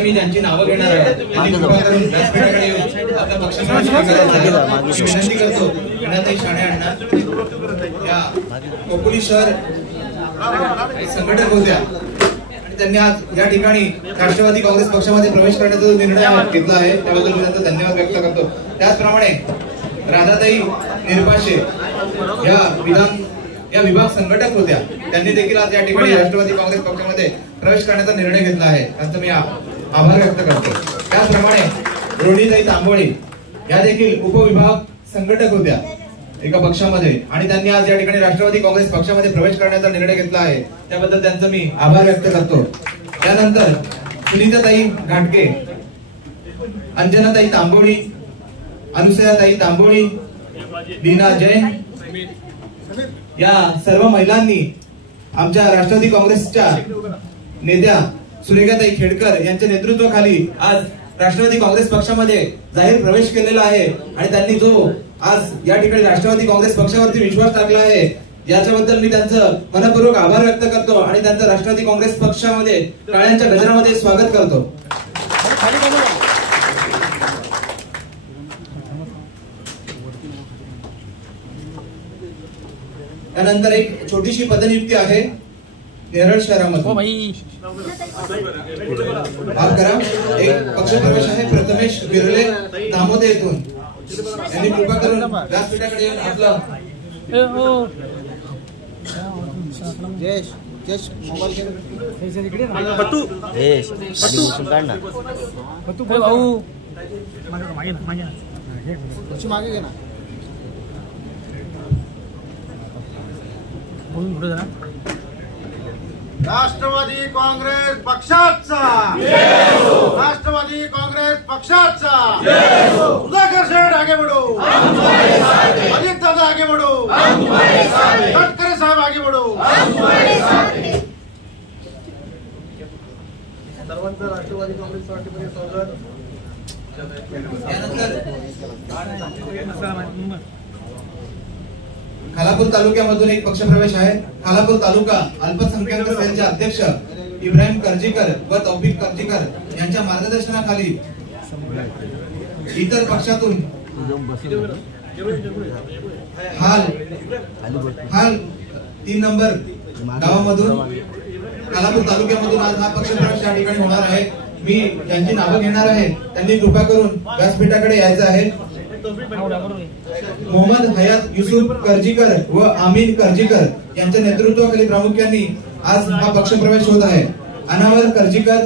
मी ज्यांची नावं घेणार आहे आपल्या पक्षामध्ये विनंती करतो. गणाताई शाणे अण्णा या खोपोली शहर संघटक होत्या आणि त्यांनी आज या ठिकाणी राष्ट्रवादी काँग्रेस पक्षामध्ये प्रवेश करण्याचा निर्णय घेतला आहे, त्याबद्दल मी त्यांचा धन्यवाद व्यक्त करतो. त्याचप्रमाणे राधाताई निरपाशे या विभाग संघटक होत्या, त्यांनी देखील आज या ठिकाणी राष्ट्रवादी काँग्रेस पक्षामध्ये प्रवेश करण्याचा निर्णय घेतला आहे, त्यांचा मी आभार व्यक्त करतो. त्याचप्रमाणे रोहिणीताई तांबोळी या देखील उपविभाग संघटक होत्या एका पक्षामध्ये आणि त्यांनी आज या ठिकाणी राष्ट्रवादी काँग्रेस पक्षामध्ये प्रवेश करण्याचा निर्णय घेतला आहे, त्याबद्दल त्यांचा मी आभार व्यक्त करतो. त्यानंतर सुनीताताई घाटके, अंजनाताई तांबोळी, अनुसयाताई तांबोळी, लीना जैन या सर्व महिलांनी आमच्या राष्ट्रवादी काँग्रेसच्या नेत्या सुरेखाताई खेडकर यांच्या नेतृत्वाखाली आज राष्ट्रवादी काँग्रेस पक्षामध्ये जाहीर प्रवेश केलेला आहे आणि त्यांनी जो आज या ठिकाणी राष्ट्रवादी काँग्रेस पक्षावरती विश्वास टाकला आहे याच्याबद्दल मी त्यांचं मनपूर्वक आभार व्यक्त करतो आणि त्यांचं राष्ट्रवादी काँग्रेस पक्षामध्ये टाळ्यांच्या गजरामध्ये स्वागत करतो. त्यानंतर एक छोटीशी पदनियुक्ती आहे नेरळ शहरामध्ये. माफ करा, एक पक्षप्रवेश आहे प्रथमेश बिर्ले दामोदे येथून. यांनी कृपा करून व्यासपीठाकडे येऊन आपलं मागे घे ना. राष्ट्रवादी काँग्रेस पक्षाचा, राष्ट्रवादी काँग्रेस पक्षाचा सुधाकर शेठ आगे बढ़ो, अजित दादा आगे बढ़ो, तटकरे साहब आगे बढ़ो। सर्वांचं राष्ट्रवादी काँग्रेस पार्टीमध्ये स्वागत। खालापूर तालुक्यामधून एक पक्षप्रवेश आहे। खालापूर तालुका अल्पसंख्याक सेलचे अध्यक्ष इब्राहिम कर्जीकर व तौफिक कर्जीकर यांच्या मार्गदर्शनाखाली इतर पक्षातून हाल 3 नंबर गावामधून खालापूर तालुक्यामधून आज हा पक्षप्रवेश या ठिकाणी होणार आहे। मी ज्यांची नावं घेणार आहे त्यांनी कृपा करून व्यासपीठाकडे यायचं आहे। मोहम्मद हयात युसुफ कर्जीकर व आमीन कर्जीकर यांच्या नेतृत्वाखाली प्रामुख्याने आज हा पक्षप्रवेश होत आहे। अनावर कर्जीकर,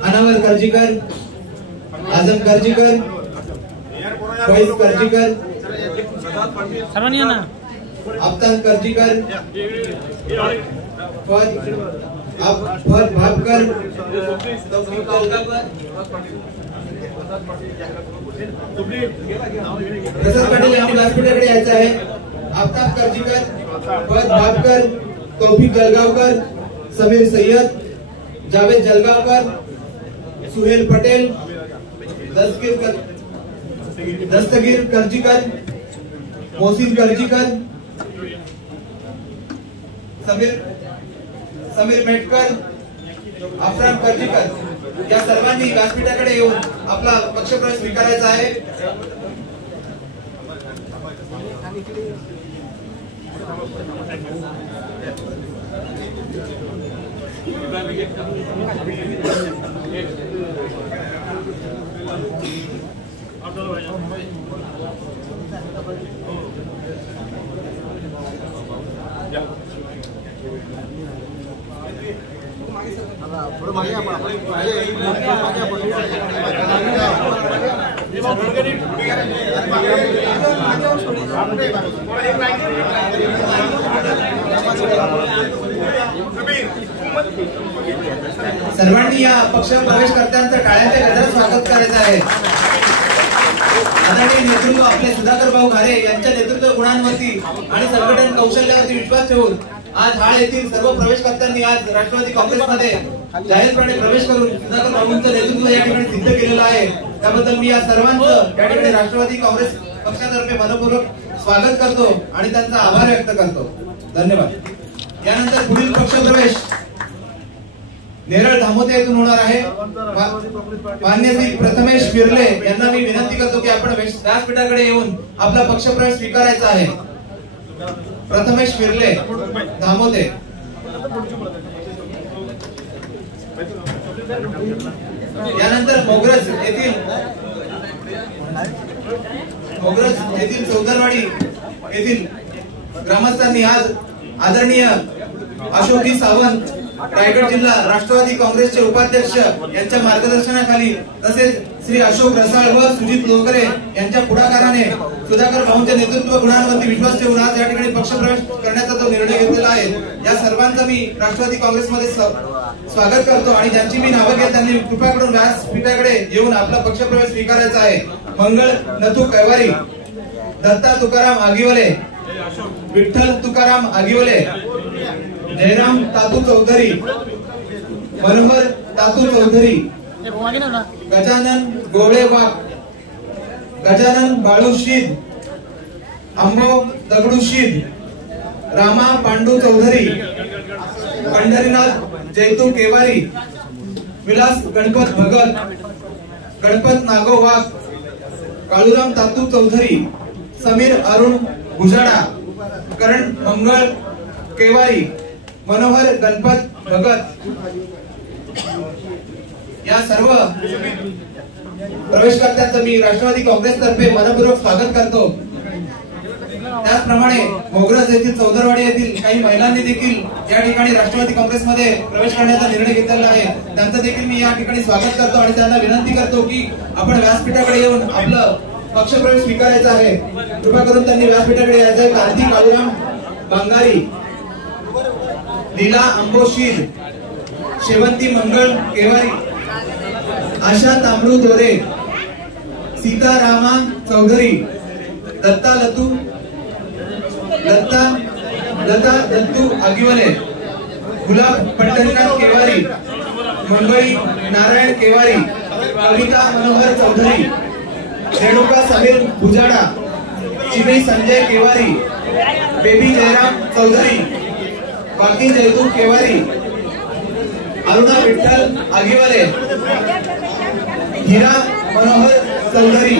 अनावर कर्जीकर, आजम कर्जीकर, फैज कर्जीकर, आफ्ताब कर्जीकर, फहद भापकर, प्रसाद पाटील यांनी व्यासपीठाकडे यायचं आहे। आफ्ताब कर्जीकर, फहद भापकर, तौफिक जलगावकर, समीर सय्यद, जावेद जलगावकर, सुहेल पटेल, दस्तगीर कर्जीकर, मोहसिन कर्जीकर, समीर मेटकर, अफरान कर्जीकर या सर्वांनी व्यासपीठाकडे येऊन आपला पक्षप्रवेश स्वीकारायचा आहे। थोडं मागे आपण सर्वांनी या पक्षप्रवेशकर्त्यांचं टाळ्यांच्या गजरात स्वागत करायचं आहे। आदरणीय नेतृत्व आपले सुधाकर भाऊ घारे यांच्या नेतृत्व गुणांवरती आणि संघटन कौशल्यावरती विश्वास ठेवून आज हाळ येथील सर्व प्रवेशकर्त्यांनी आज राष्ट्रवादी काँग्रेसमध्ये जाहीरपणे प्रवेश करून सुधाकर भाऊंचं नेतृत्व या ठिकाणी सिद्ध केलेलं आहे। त्याबद्दल मी या सर्वांचं या ठिकाणी राष्ट्रवादी काँग्रेस पक्षातर्फे मनपूर्वक स्वागत करतो आणि त्यांचा आभार व्यक्त करतो। धन्यवाद। यानंतर पुढील पक्षप्रवेश नेरळ धामोते येथून होणार आहे। मान्य श्री प्रथमेश बिर्ले यांना मी विनंती करतो की आपण व्यासपीठाकडे येऊन आपला पक्षप्रवेश स्वीकारायचा आहे। प्रथमेश बिर्ले, धामोते। यानंतर मोगरज येथील चौदरवाडी येथील ग्रामस्थांनी आज आदरणीय अशोकजी सावंत रायगड जिल्हा राष्ट्रवादी काँग्रेसचे उपाध्यक्ष यांच्या मार्गदर्शनाखाली तसेच श्री अशोक रसाळ व सुजित लोकरे यांच्या पुढाकाराने सुधाकर भाऊंच्या नेतृत्व गुणांवरती विश्वास ठेवून आज या ठिकाणी पक्षप्रवेश करण्याचा जो निर्णय घेतलेला आहे या सर्वांचा मी राष्ट्रवादी काँग्रेसमध्ये स्वागत करतो आणि ज्यांची मी नावं घेत त्यांनी कृपा करून व्यासपीठाकडे येऊन आपला पक्षप्रवेश स्वीकारायचा आहे। मंगळ नथू कैवारी, दत्ता तुकाराम आगिवले, विठ्ठल तुकाराम आगिवले, जयराम तातू चौधरी, मनोहर तातू चौधरी, गजानन गोळे वाघ, गजानन बाळू शीद, अंबो दगडू शीद, रामा पांडू चौधरी, पंढरीनाथ जैतू केवारी, विलास गणपत भगत, गणपत नागो वाघ, काळूराम तातू चौधरी, समीर अरुण भुजाडा, करण मंगळ केवारी, मनोहर गणपत भगत या सर्व प्रवेशकर्त्यांचं मी राष्ट्रवादी काँग्रेसतर्फे मनपूर्वक स्वागत करतो। त्याचप्रमाणे मोगरज येथील चौदरवाडी येथील काही महिलांनी देखील या ठिकाणी राष्ट्रवादी काँग्रेसमध्ये प्रवेश करण्याचा निर्णय घेतलेला आहे, त्यांचं देखील मी या ठिकाणी स्वागत करतो आणि त्यांना विनंती करतो की आपण व्यासपीठाकडे येऊन आपलं पक्षप्रवेश स्वीकारायचा आहे। कृपा करून त्यांनी व्यासपीठाकडे यायचं आहे। कार्तिक काळूराम बंगारी, लीला अंबोशीर, शेवंती मंगळ केवारी, आशा तांबरू दोरे, सीतारामा चौधरी, दत्ता दत्तू आगिवले, गुलाब पंढरीनाथ केवारी, मंगळी नारायण केवारी, कविता मनोहर चौधरी, रेणुका समीर भुजाडा, चिनी संजय केवारी, बेबी जयराम चौधरी, बाकी जयदू केवारी, अरुणा विठ्ठल आगिवले, हिरा मनोहर चौधरी,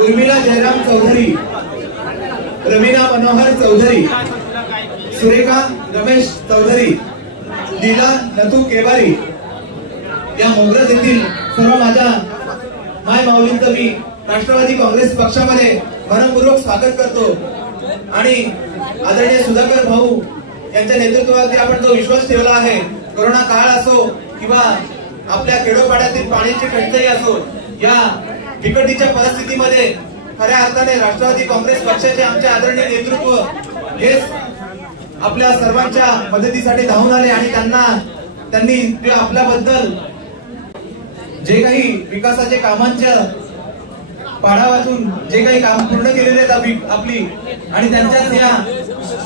उर्मिला जयराम चौधरी, रवीना मनोहर चौधरी, सुरेखा रमेश चौधरी, लीला नथू केवारी, या मोगरज येथील सर्व माझ्या माय माऊलींचं मी राष्ट्रवादी काँग्रेस पक्षामध्ये मनपूर्वक स्वागत करतो आणि आदरणीय सुधाकर भाऊ यांच्या नेतृत्वावरती आपण जो विश्वास ठेवला आहे, कोरोना काळ असो किंवा आपल्या खेडोपाड्यातील पाण्याची टंचाई असो, या बिकटीच्या परिस्थितीमध्ये खऱ्या अर्थाने राष्ट्रवादी काँग्रेस पक्षाचे आमचे आदरणीय नेतृत्व हेच आपल्या सर्वांच्या मदतीसाठी धावून आले आणि त्यांनी आपल्याबद्दल जे काही विकासाचे कामांच्या पाढावातून जे काही काम पूर्ण केलेले आहेत आपली आणि त्यांच्याच या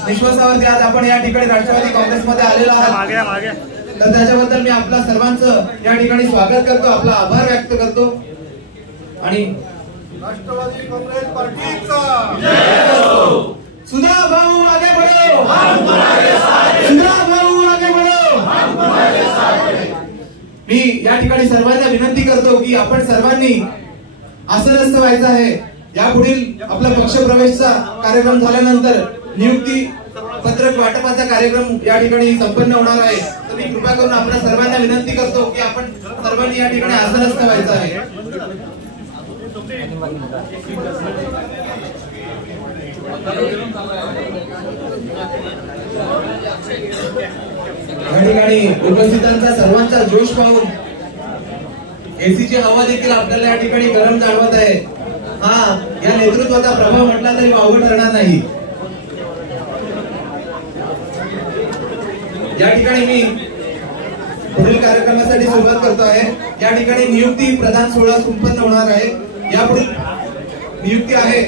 विश्वासावरती आज आपण या ठिकाणी राष्ट्रवादी काँग्रेसमध्ये आलेलो आहात, तर त्याच्याबद्दल मी आपल्या सर्वांचं या ठिकाणी स्वागत करतो, आपला आभार व्यक्त करतो आणि राष्ट्रवादी काँग्रेस पार्टीचा सुधा भाऊ आगे बढ़ो, सुधा भाऊ आगे बढ़ो। मी या ठिकाणी सर्वांना विनंती करतो की आपण सर्वांनी असं नसतं व्हायचं आहे, यापुढील आपला पक्ष प्रवेशचा कार्यक्रम झाल्यानंतर नियुक्ती पत्रक वाटपाचा कार्यक्रम या ठिकाणी संपन्न होणार आहे, तर मी कृपा करून आपल्या सर्वांना विनंती करतो की आपण सर्वांनी या ठिकाणी असं नसतं व्हायचं आहे। या ठिकाणी उपस्थितांचा सर्वांचा जोश पाहून एसीची हवा देखील आपल्याला या ठिकाणी गरम जाणवत आहे। हा, या नेतृत्वाचा प्रभाव म्हटला तरी वावग ठरणार नाही। या ठिकाणी मी पुढील कार्यक्रमासाठी सुरुवात करतो आहे। या ठिकाणी नियुक्ती प्रदान सोहळा संपन्न होणार आहे। यापुढील नियुक्ती आहे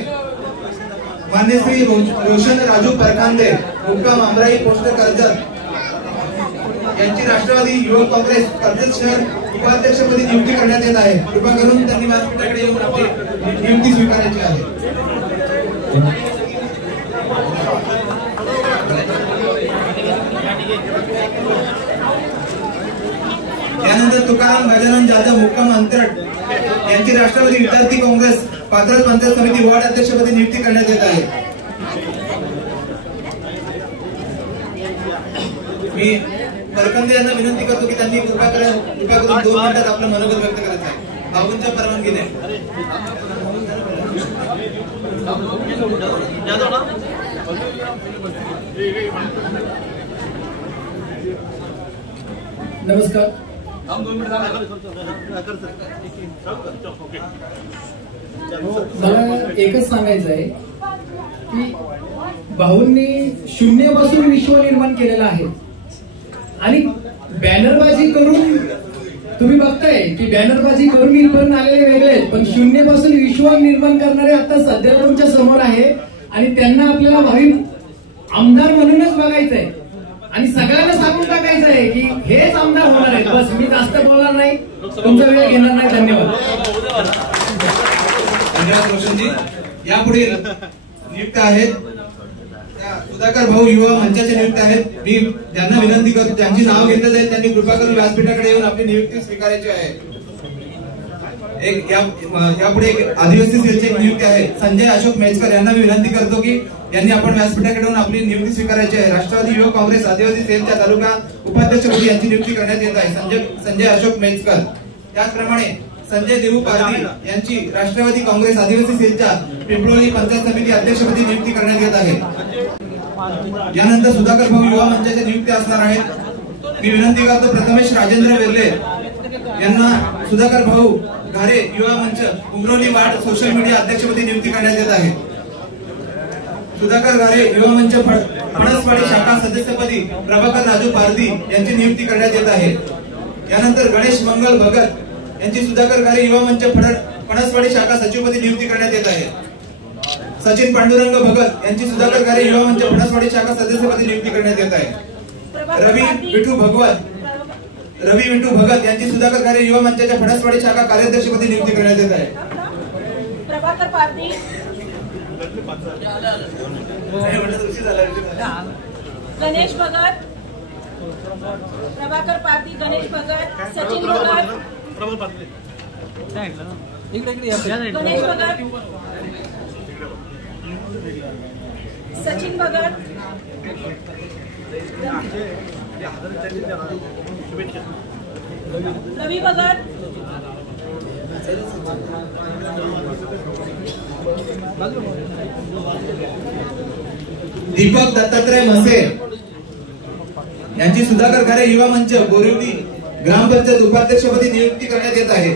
मान्य श्री रोशन राजू परखांदे, मुक्काम अमराई पोस्ट कर्जत, यांची राष्ट्रवादी युवक काँग्रेस कर्जत शहर उपाध्यक्षपदी नियुक्ती करण्यात येत आहे। कृपा करून त्यांनी माझ्याकडे येऊन आपली नियुक्ती स्वीकारायची आहे। त्यानंतर तुकाराम गजानन जाधव, मुक्काम अंतरट, यांची राष्ट्रवादी विद्यार्थी काँग्रेस पात्रज पंचायत समिती वॉर्ड अध्यक्षपदी नियुक्ती करण्यात येत आहे। मी परखंदे यांना विनंती करतो की त्यांनी कृपा करून 2 मिनिटात आपलं मनोगत व्यक्त करायचं आहे, भाऊंच्या परवानगीने। नमस्कार। मला एकच सांगायचं आहे की भाऊंनी शून्यापासून विश्व निर्माण केलेलं आहे आणि बॅनरबाजी करून तुम्ही बघताय की बॅनरबाजी करून इथपर्यंत आलेले वेगळे आहेत, पण शून्यापासून विश्व निर्माण करणारे आता सध्या तुमच्या समोर आहे आणि त्यांना आपल्याला भावी आमदार म्हणूनच बघायचंय आणि सगळ्यांना सांगून टाकायचं आहे की हेच आमदार होणार आहेत। बस मी जास्त बोलणार नाही, तुमचा वेळ घेणार नाही। धन्यवाद। धन्यवाद रोशनजी। यापुढे नियुक्त आहेत सुधाकर भाऊ युवा मंचाचे नियुक्त आहेत। मी त्यांना विनंती करतो, ज्यांची नाव घेतलं जाईल त्यांनी कृपा करून व्यासपीठाकडे येऊन आपली नियुक्ती स्वीकारायची आहे। यापुढे एक आदिवासी सेलची नियुक्ती आहे संजय अशोक मेचकर, यांना मी विनंती करतो की यांनी आपण व्यासपीठाकडे येऊन आपली नियुक्ती स्वीकारायची आहे। राष्ट्रवादी युवक काँग्रेस आदिवासी सेलच्या तालुका उपाध्यक्षपदी यांची नियुक्ती करण्यात येत आहे, संजय अशोक मेचकर। त्याचप्रमाणे संजय देऊ पारधी यांची राष्ट्रवादी काँग्रेस आदिवासी सेलच्या पिंपळोली पंचायत समिती अध्यक्षपदी नियुक्ती करण्यात येत आहे। यानंतर सुधाकर भाऊ युवा मंचाच्या नियुक्ती असणार आहेत। मी विनंती करतो प्रथमेश राजेंद्र वेर्ले यांना सुधाकर भाऊ घारे युवा मंच उमरोली वार्ड सोशल मीडिया अध्यक्षपदी नियुक्ती करण्यात येत आहे। सुधाकर गारे युवा मंच फणसवाडी शाखा सदस्यपदी प्रभाकर राजू पारधी यांची नियुक्ती करण्यात येत आहे। यानंतर गणेश मंगल भगत यांची सुधाकर गारे युवा मंच फणसवाडी शाखा सचिवपदी नियुक्ती करण्यात येत आहे। सचिन पांडुरंग भगत यांची सुधाकर गारे युवा मंच फणसवाडी शाखा सदस्यपदी नियुक्ती करण्यात येत आहे। रवी विठू भगत यांची सुधाकर गारे युवा मंचाच्या फणसवाडी शाखा कार्याध्यक्षपदी नियुक्ती करण्यात येत आहे। प्रभाकर पारधी, गणेश भगत, प्रभाकर पारधी, गणेश भगत, सचिन भगत, गणेश भगत, सचिन भगत, रवी भगत, दीपक दत्तात्रय म्हसे यांची सुधाकर गारे युवा मंच बोरिवली ग्रामपंचायत उपाध्यक्षपदी नियुक्ती करण्यात येत आहे।